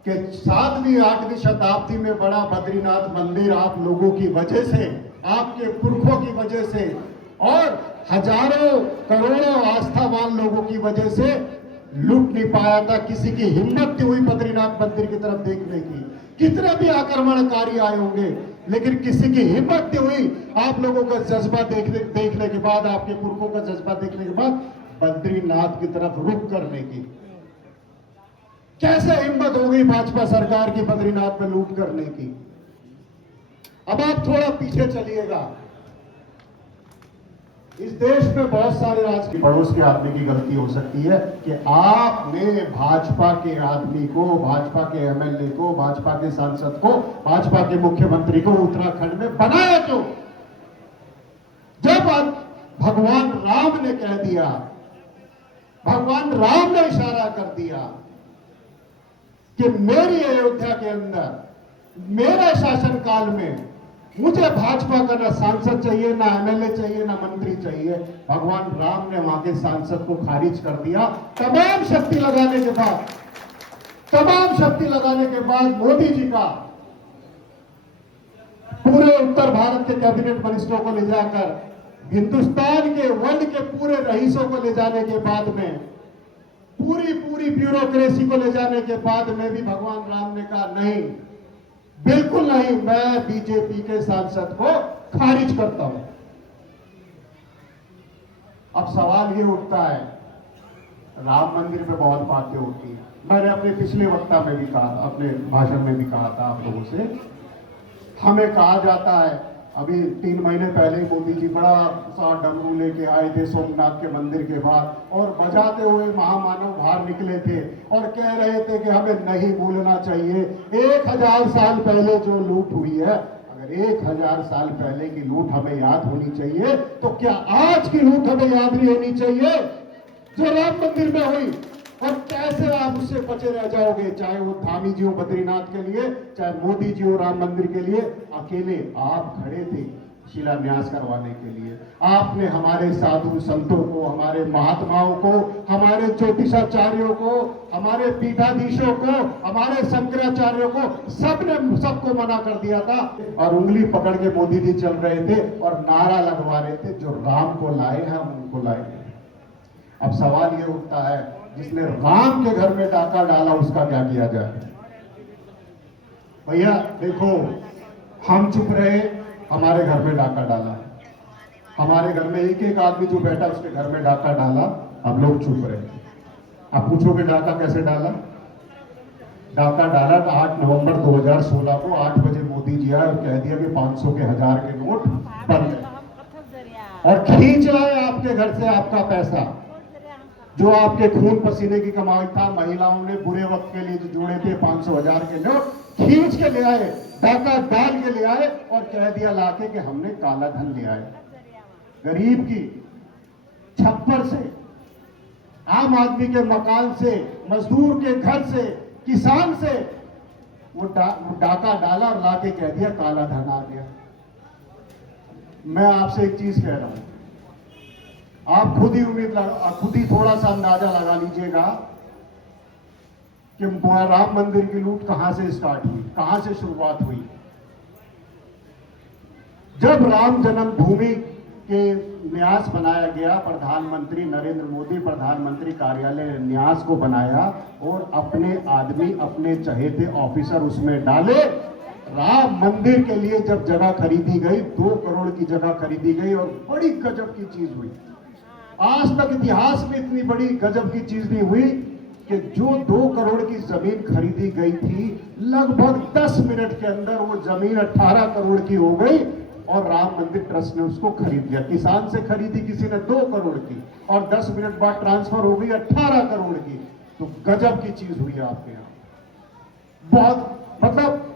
कि 7वीं 8वीं शताब्दी में बड़ा बद्रीनाथ मंदिर आप लोगों की वजह से, आपके पुरखों की वजह से और हजारों करोड़ों आस्थावान लोगों की वजह से लूट नहीं पाया था। किसी की हिम्मत नहीं हुई बद्रीनाथ मंदिर की तरफ देखने की। कितने भी आक्रमणकारी आए होंगे, लेकिन किसी की हिम्मत नहीं हुई आप लोगों का जज्बा देखने के बाद, आपके पुरखों का जज्बा देखने के बाद बद्रीनाथ की तरफ रुख करने की। कैसे हिम्मत हो गई भाजपा सरकार की बद्रीनाथ में लूट करने की? अब आप थोड़ा पीछे चलिएगा। इस देश में बहुत सारे राजकीय पड़ोस के आदमी की गलती हो सकती है कि आपने भाजपा के आदमी को, भाजपा के एमएलए को, भाजपा के सांसद को, भाजपा के मुख्यमंत्री को उत्तराखंड में बनाया क्यों? जब भगवान राम ने कह दिया, भगवान राम ने इशारा कर दिया कि मेरी अयोध्या के अंदर मेरे शासनकाल में मुझे भाजपा का ना सांसद चाहिए, ना एमएलए चाहिए, ना मंत्री चाहिए, भगवान राम ने वहां के सांसद को खारिज कर दिया। तमाम शक्ति लगाने के बाद मोदी जी का पूरे उत्तर भारत के कैबिनेट मिनिस्टरों को ले जाकर, हिंदुस्तान के वर्ल्ड के पूरे रईसों को ले जाने के बाद में, पूरी ब्यूरोक्रेसी को ले जाने के बाद में भी भगवान राम ने कहा नहीं, बिल्कुल नहीं, मैं बीजेपी के सांसद को खारिज करता हूं। अब सवाल ये उठता है, राम मंदिर पे बहुत बातें होती हैं। मैंने अपने पिछले वक्ता में भी कहा, अपने भाषण में भी कहा था आप लोगों से, हमें कहा जाता है, अभी 3 महीने पहले मोदी जी बड़ा सा डमरू लेके आए थे सोमनाथ के मंदिर के बाहर और बजाते हुए महामानव बाहर निकले थे और कह रहे थे कि हमें नहीं भूलना चाहिए 1000 साल पहले जो लूट हुई है। अगर 1000 साल पहले की लूट हमें याद होनी चाहिए तो क्या आज की लूट हमें याद नहीं होनी चाहिए जो राम मंदिर में हुई? और कैसे आप उससे बचे रह जाओगे, चाहे वो धामी जी हो बद्रीनाथ के लिए, चाहे मोदी जी हो राम मंदिर के लिए। अकेले आप खड़े थे शिलान्यास करवाने के लिए। आपने हमारे साधु संतों को, हमारे महात्माओं को, हमारे ज्योतिषाचार्यों को, हमारे पीठाधीशों को, हमारे शंकराचार्यों को, सबको मना कर दिया था और उंगली पकड़ के मोदी जी चल रहे थे और नारा लगवा रहे थे, जो राम को लाए हैं हम उनको लाएंगे। अब सवाल ये उठता है, जिसने राम के घर में डाका डाला उसका क्या किया जाए? भैया देखो, हम चुप रहे, हमारे घर में डाका डाला, हमारे घर में एक एक आदमी जो बैठा उसके घर में डाका डाला, हम लोग चुप रहे। अब पूछोगे डाका कैसे डाला? डाका डाला तो 8 नवंबर 2016 को 8 बजे मोदी जी आए और कह दिया कि 500 के 1000 के नोट बंद है और खींच लाए आपके घर से आपका पैसा, जो आपके खून पसीने की कमाई था। महिलाओं ने बुरे वक्त के लिए जो जोड़े थे 500-1000 के नोट खींच के ले आए, डाका डाल के ले आए और कह दिया लाके कि हमने काला धन ले आए। गरीब की छप्पर से, आम आदमी के मकान से, मजदूर के घर से, किसान से वो डाका डाला और लाके कह दिया काला धन आ गया। मैं आपसे एक चीज कह रहा हूं, आप खुद ही थोड़ा सा अंदाजा लगा लीजिएगा कि राम मंदिर की लूट कहां से स्टार्ट हुई, कहां से शुरुआत हुई। जब राम जन्मभूमि के न्यास बनाया गया, प्रधानमंत्री नरेंद्र मोदी प्रधानमंत्री कार्यालय ने न्यास को बनाया और अपने आदमी, अपने चहेते ऑफिसर उसमें डाले। राम मंदिर के लिए जब जगह खरीदी गई, 2 करोड़ की जगह खरीदी गई और बड़ी गजब की चीज हुई। आज तक इतिहास में इतनी बड़ी गजब की चीज नहीं हुई कि जो 2 करोड़ की जमीन खरीदी गई थी, लगभग 10 मिनट के अंदर वो जमीन 18 करोड़ की हो गई और राम मंदिर ट्रस्ट ने उसको खरीद लिया। किसान से खरीदी किसी ने 2 करोड़ की और 10 मिनट बाद ट्रांसफर हो गई 18 करोड़ की। तो गजब की चीज हुई आपके यहाँ, बहुत मतलब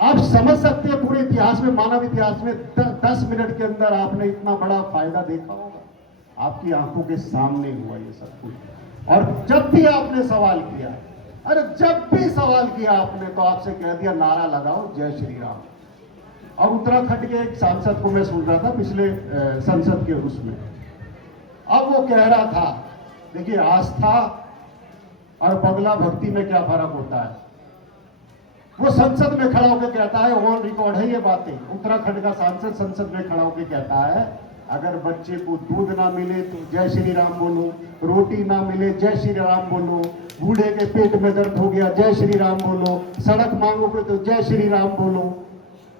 आप समझ सकते हैं पूरे इतिहास में, मानव इतिहास में 10 मिनट के अंदर आपने इतना बड़ा फायदा देखा होगा। आपकी आंखों के सामने हुआ ये सब कुछ। और जब भी आपने सवाल किया, अरे जब भी सवाल किया आपने, तो आपसे कह दिया नारा लगाओ जय श्री राम। और उत्तराखंड के एक सांसद को मैं सुन रहा था पिछले संसद के उसमें, अब वो कह रहा था, देखिए आस्था और बगला भक्ति में क्या फर्क होता है। वो संसद में खड़ा होकर कहता है, ऑन रिकॉर्ड है ये बातें, उत्तराखंड का सांसद संसद में खड़ा होकर कहता है, अगर बच्चे को दूध ना मिले तो जय श्री राम बोलो, रोटी ना मिले जय श्री राम बोलो, बूढ़े के पेट में दर्द हो गया जय श्री राम बोलो, सड़क मांगोगे तो जय श्री राम बोलो।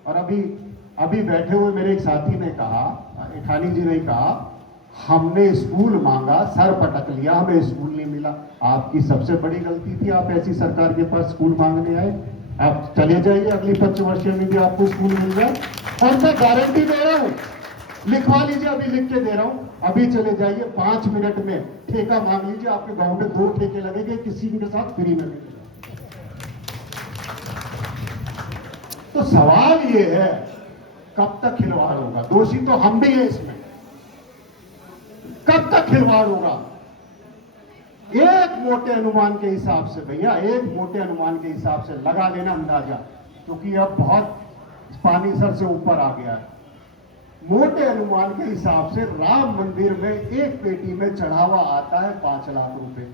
और अभी बैठे हुए मेरे एक साथी ने कहा, इठानी जी ने कहा, हमने स्कूल मांगा, सर पटक लिया, हमें स्कूल नहीं मिला। आपकी सबसे बड़ी गलती थी, आप ऐसी सरकार के पास स्कूल मांगने आए। आप चले जाइए, अगली 5 वर्ष में भी आपको स्कूल मिल जाए। और मैं गारंटी दे रहा हूं, लिखवा लीजिए, अभी लिख के दे रहा हूं, अभी चले जाइए 5 मिनट में ठेका मांग लीजिए, आपके गांव में 2 ठेके लगेंगे, किसी के साथ फ्री में मिलेगा। तो सवाल ये है, कब तक खिलवाड़ होगा? दोषी तो हम भी हैं इसमें, कब तक खिलवाड़ होगा? एक मोटे अनुमान के हिसाब से भैया, एक मोटे अनुमान के हिसाब से लगा लेना अंदाजा, क्योंकि अब बहुत पानी सर से ऊपर आ गया है। मोटे अनुमान के हिसाब से राम मंदिर में एक पेटी में चढ़ावा आता है 5 लाख रुपए।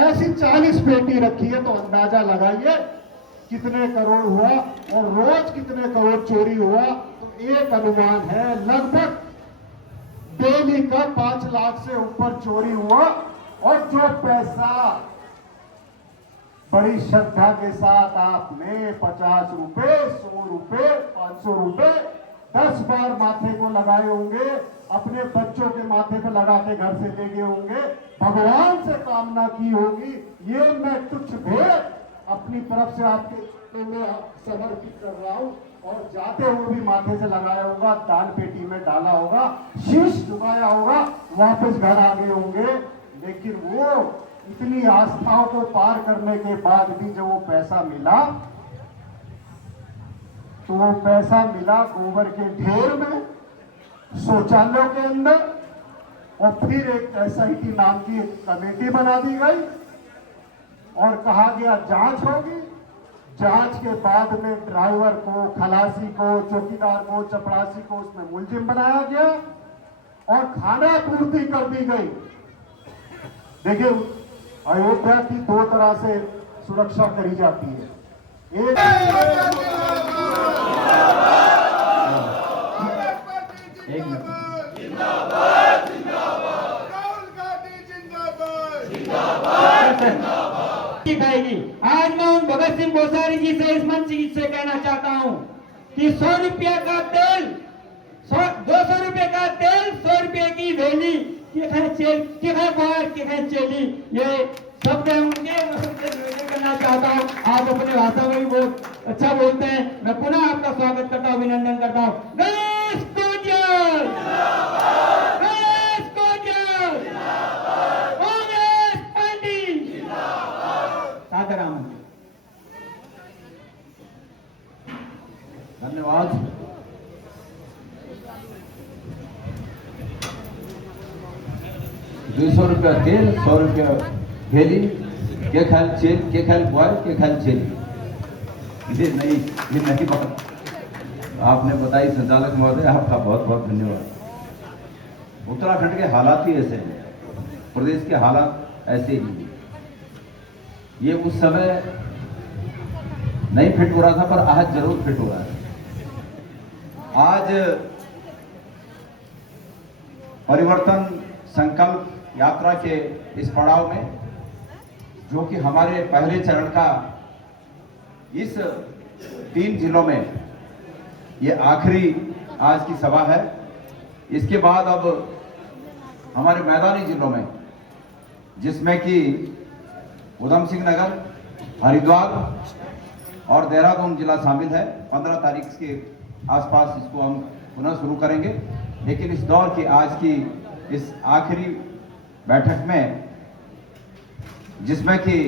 ऐसी 40 पेटी रखी है तो अंदाजा लगाइए कितने करोड़ हुआ और रोज कितने करोड़ चोरी हुआ। तो एक अनुमान है लगभग डेली का 5 लाख से ऊपर चोरी हुआ। और जो पैसा बड़ी श्रद्धा के साथ आपने 50 रुपए, 100 रुपए, 500 रुपए 10 बार माथे को लगाए होंगे, अपने बच्चों के माथे पे लगा के घर से ले गए होंगे, भगवान से कामना की होगी, ये मैं तुच्छ भेंट अपनी तरफ से आपके में समर्पित कर रहा हूं। और जाते हुए भी माथे से लगाया होगा, दान पेटी में डाला होगा, शीश झुकाया होगा, वापस घर आ गए होंगे। लेकिन वो इतनी आस्थाओं को पार करने के बाद भी जब वो पैसा मिला, तो वो पैसा मिला गोबर के ढेर में, शौचालयों के अंदर, और फिर एक SIT नाम की एक कमेटी बना दी गई और कहा गया जांच होगी। जांच के बाद में ड्राइवर को, खलासी को, चौकीदार को, चपरासी को उसमें मुलजिम बनाया गया और खाना पूर्ति कर दी गई। देखिए, अयोध्या की दो तरह से सुरक्षा करी जाती है। एक खाएगी। आज मैं उन भगत सिंह कोश्यारी जी से इस मंच से कहना चाहता हूं कि 100 रुपया का तेल, 200 रुपये का तेल, 100 रुपये की वेली, चेली, ये शब्द है उनके करना चाहता हूँ। आप अपने भाषा में भी बहुत अच्छा बोलते हैं। मैं पुनः आपका स्वागत करता हूँ, अभिनंदन करता हूँ। गणेश कोटियाल, गणेश कोटियाल, कांग्रेस पार्टी सादराम। धन्यवाद। ₹200 तेल, 100 रुपया भेली, के खाल चेल, के खाल बॉय, के खाल चेली। ये नहीं बात आपने बताई संचालक महोदय, आपका बहुत बहुत धन्यवाद। उत्तराखंड के हालात ही ऐसे हैं, प्रदेश के हालात ऐसे ही हैं। ये उस समय नहीं फिट हो रहा था, पर आज जरूर फिट हो रहा है। आज परिवर्तन संकल्प यात्रा के इस पड़ाव में, जो कि हमारे पहले चरण का इस 3 जिलों में ये आखिरी आज की सभा है। इसके बाद अब हमारे मैदानी जिलों में, जिसमें कि उधम सिंह नगर, हरिद्वार और देहरादून जिला शामिल है, 15 तारीख के आसपास इसको हम पुनः शुरू करेंगे। लेकिन इस दौर की आज की इस आखिरी बैठक में, जिसमें कि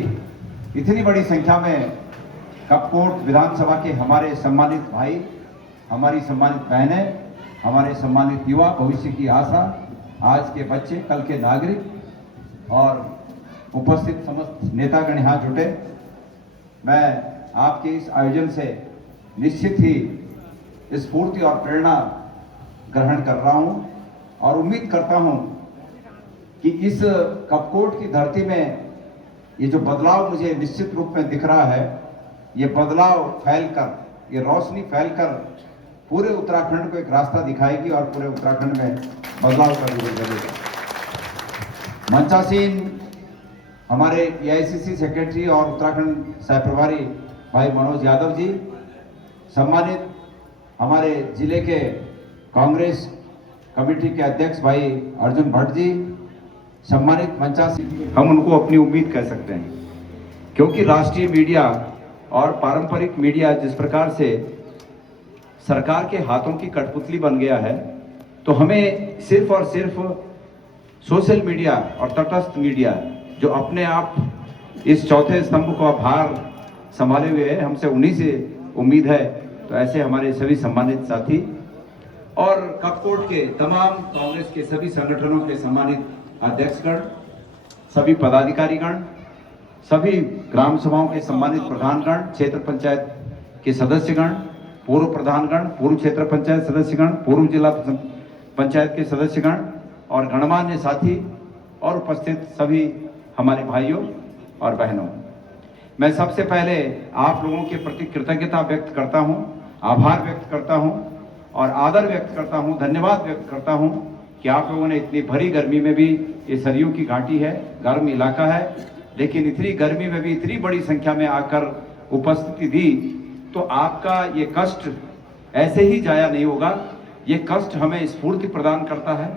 इतनी बड़ी संख्या में कपकोट विधानसभा के हमारे सम्मानित भाई, हमारी सम्मानित बहनें, हमारे सम्मानित युवा, भविष्य की आशा, आज के बच्चे, कल के नागरिक और उपस्थित समस्त नेतागण यहाँ जुटे। मैं आपके इस आयोजन से निश्चित ही स्फूर्ति और प्रेरणा ग्रहण कर रहा हूँ और उम्मीद करता हूँ कि इस कपकोट की धरती में ये जो बदलाव मुझे निश्चित रूप में दिख रहा है, ये बदलाव फैलकर, ये रोशनी फैलकर पूरे उत्तराखंड को एक रास्ता दिखाएगी और पूरे उत्तराखंड में बदलाव का रूप लेगा। मंचासीन हमारे AICC सेक्रेटरी और उत्तराखंड सह प्रभारी भाई मनोज यादव जी, सम्मानित हमारे जिले के कांग्रेस कमेटी के अध्यक्ष भाई अर्जुन भट्ट जी, सम्मानित मंचासीन, हम उनको अपनी उम्मीद कह सकते हैं, क्योंकि राष्ट्रीय मीडिया और पारंपरिक मीडिया जिस प्रकार से सरकार के हाथों की कठपुतली बन गया है, तो हमें सिर्फ और सिर्फ सोशल मीडिया और तटस्थ मीडिया, जो अपने आप इस चौथे स्तंभ को भार संभाले हुए है, हमसे उन्हीं से उम्मीद है। तो ऐसे हमारे सभी सम्मानित साथी और कपकोट के तमाम कांग्रेस के सभी संगठनों के सम्मानित अध्यक्षगण, सभी पदाधिकारीगण, सभी ग्राम सभाओं के सम्मानित प्रधानगण, क्षेत्र पंचायत के सदस्यगण, पूर्व प्रधानगण, पूर्व क्षेत्र पंचायत सदस्यगण, पूर्व जिला पंचायत के सदस्यगण और गणमान्य साथी और उपस्थित सभी हमारे भाइयों और बहनों, मैं सबसे पहले आप लोगों के प्रति कृतज्ञता व्यक्त करता हूं, आभार व्यक्त करता हूं और आदर व्यक्त करता हूं, धन्यवाद व्यक्त करता हूं कि आप लोगों ने इतनी भरी गर्मी में भी, ये सरयू की घाटी है, गर्म इलाका है, लेकिन इतनी गर्मी में भी इतनी बड़ी संख्या में आकर उपस्थिति दी। तो आपका ये कष्ट ऐसे ही जाया नहीं होगा, ये कष्ट हमें स्फूर्ति प्रदान करता है,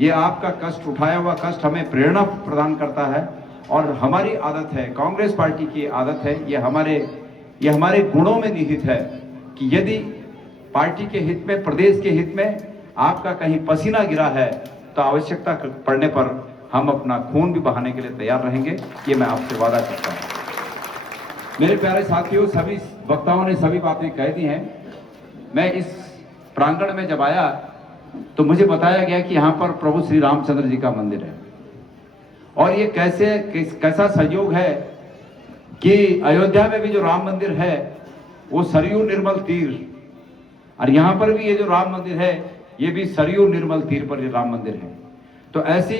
ये आपका कष्ट, उठाया हुआ कष्ट हमें प्रेरणा प्रदान करता है। और हमारी आदत है, कांग्रेस पार्टी की आदत है, ये हमारे गुणों में निहित है कि यदि पार्टी के हित में, प्रदेश के हित में आपका कहीं पसीना गिरा है, तो आवश्यकता पड़ने पर हम अपना खून भी बहाने के लिए तैयार रहेंगे, ये मैं आपसे वादा करता हूं। मेरे प्यारे साथियों, सभी वक्ताओं ने सभी बातें कह दी हैं। मैं इस प्रांगण में जब आया तो मुझे बताया गया कि यहाँ पर प्रभु श्री रामचंद्र जी का मंदिर है। और ये कैसा संयोग है कि अयोध्या में भी जो राम मंदिर है वो सरयू निर्मल तीर, और यहाँ पर भी ये जो राम मंदिर है ये भी सरयू निर्मल तीर पर ये राम मंदिर है। तो ऐसी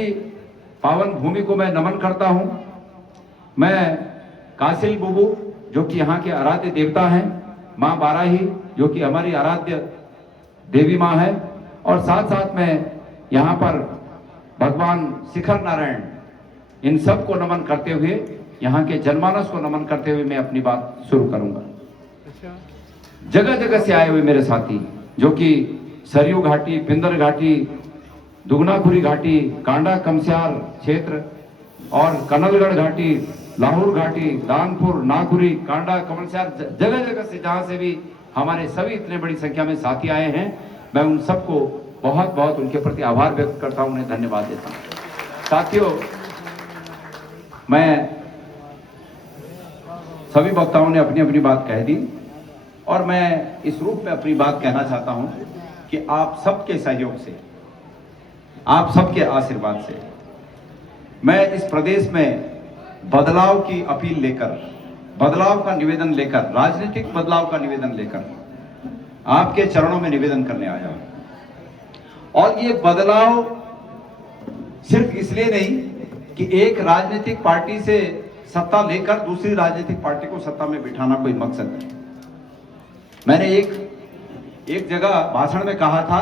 पावन भूमि को मैं नमन करता हूँ। मैं कासिल बुबू जो कि यहाँ के आराध्य देवता हैं, माँ बाराही जो कि हमारी आराध्य देवी माँ है, और साथ साथ में यहाँ पर भगवान शिखर नारायण, इन सब को नमन करते हुए, यहाँ के जनमानस को नमन करते हुए मैं अपनी बात शुरू करूंगा। जगह जगह से आए हुए मेरे साथी जो कि सरयू घाटी, पिंदर घाटी, दुगनाखुरी घाटी, कांडा कमस्यार क्षेत्र और कनलगढ़ घाटी, लाहौर घाटी, दानपुर, नागुरी, कांडा, कमलस्यार, जगह जगह से जहां से भी हमारे सभी इतने बड़ी संख्या में साथी आए हैं, मैं उन सबको बहुत बहुत उनके प्रति आभार व्यक्त करता हूं, उन्हें धन्यवाद देता हूं। साथियों, मैं सभी वक्ताओं ने अपनी अपनी बात कह दी और मैं इस रूप में अपनी बात कहना चाहता हूं कि आप सबके सहयोग से, आप सबके आशीर्वाद से मैं इस प्रदेश में बदलाव की अपील लेकर, बदलाव का निवेदन लेकर, राजनीतिक बदलाव का निवेदन लेकर आपके चरणों में निवेदन करने आया हूं। और ये बदलाव सिर्फ इसलिए नहीं कि एक राजनीतिक पार्टी से सत्ता लेकर दूसरी राजनीतिक पार्टी को सत्ता में बिठाना कोई मकसद है। मैंने एक जगह भाषण में कहा था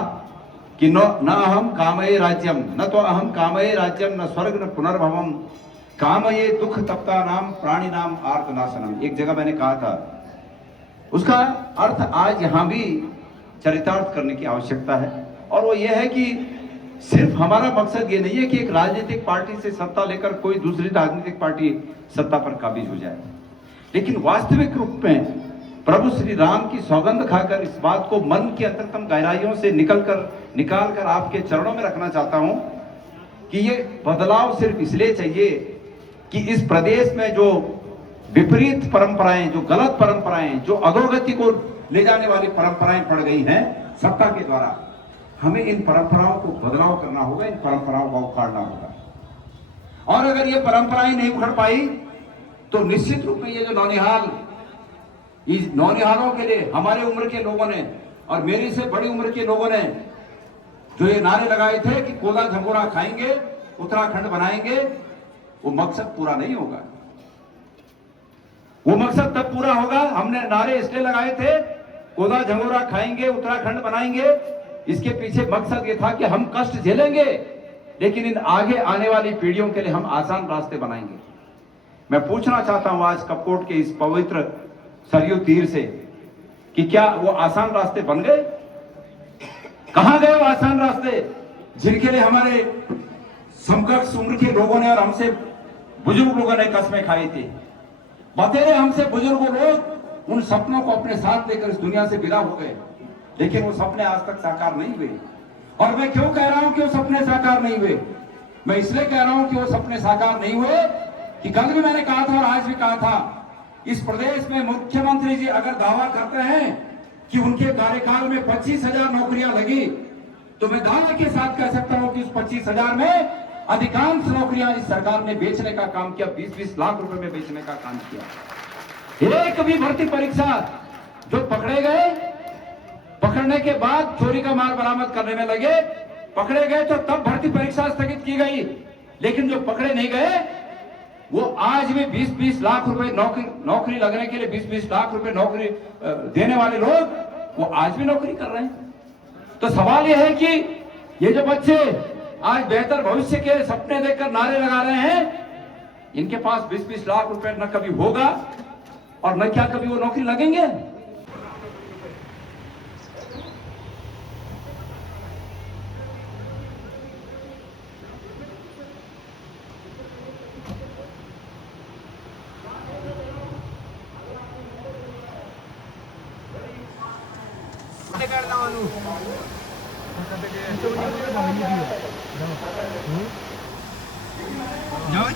कि न अहम कामये राज्यम, न तो अहम कामये राज्यम, न स्वर्ग न पुनर्भवम, कामये दुख तप्ता नाम प्राणी नाम आर्तनाशनम। एक जगह मैंने कहा था, उसका अर्थ आज यहां भी चरितार्थ करने की आवश्यकता है। और वो ये है कि सिर्फ हमारा मकसद ये नहीं है कि एक राजनीतिक पार्टी से सत्ता लेकर कोई दूसरी राजनीतिक पार्टी सत्ता पर काबिज हो जाए, लेकिन वास्तविक रूप में प्रभु श्री राम की सौगंध खाकर इस बात को मन की अंतरतम गहराइयों से निकाल कर आपके चरणों में रखना चाहता हूं कि ये बदलाव सिर्फ इसलिए चाहिए कि इस प्रदेश में जो विपरीत परंपराएं, जो गलत परंपराएं, जो अधोगति को ले जाने वाली परंपराएं पड़ गई हैं सत्ता के द्वारा, हमें इन परंपराओं को बदलाव करना होगा, इन परंपराओं को उखाड़ना होगा। और अगर ये परंपराएं नहीं उखड़ पाई तो निश्चित रूप में ये जो नौनिहाल, इस नौनिहालों के लिए हमारे उम्र के लोगों ने और मेरी से बड़ी उम्र के लोगों ने जो ये नारे लगाए थे कि कोदा झंगोरा खाएंगे, उत्तराखंड बनाएंगे, वो मकसद पूरा नहीं होगा। वो मकसद तब पूरा होगा, हमने नारे इसलिए लगाए थे कोदा झंगोरा खाएंगे, उत्तराखंड बनाएंगे, इसके पीछे मकसद ये था कि हम कष्ट झेलेंगे लेकिन इन आगे आने वाली पीढ़ियों के लिए हम आसान रास्ते बनाएंगे। मैं पूछना चाहता हूं आज कपकोट के इस पवित्र सरयू तीर से कि क्या वो आसान रास्ते बन गए? कहां गए वो आसान रास्ते जिनके लिए हमारे समकक्ष उम्र के लोगों ने और हमसे बुजुर्ग लोगों ने कस्में खाई थी? बतेरे हमसे बुजुर्ग लोग उन सपनों को अपने साथ लेकर इस दुनिया से विदा हो गए, लेकिन वो सपने आज तक साकार नहीं हुए। और मैं क्यों कह रहा हूं कि वो सपने साकार नहीं हुए? मैं इसलिए कह रहा हूं कि वो सपने साकार नहीं हुए कि कल भी मैंने कहा था और आज भी कहा था, इस प्रदेश में मुख्यमंत्री जी अगर दावा करते हैं कि उनके कार्यकाल में 25,000 नौकरियां लगी, तो मैं दावे के साथ कह सकता हूं कि उस 25,000 में अधिकांश नौकरियां इस सरकार ने बेचने का काम किया, 20-20 लाख रुपए में बेचने का काम किया। एक भी भर्ती परीक्षा जो पकड़े गए, पकड़ने के बाद चोरी का माल बरामद करने में लगे, पकड़े गए तो तब भर्ती परीक्षा स्थगित की गई, लेकिन जो पकड़े नहीं गए वो आज भी 20-20 लाख रुपए नौकरी लगने के लिए 20-20 लाख रुपए नौकरी देने वाले लोग वो आज भी नौकरी कर रहे हैं। तो सवाल यह है कि ये जो बच्चे आज बेहतर भविष्य के सपने देखकर नारे लगा रहे हैं, इनके पास 20-20 लाख रुपए न कभी होगा और न क्या कभी वो नौकरी लगेंगे। जाओ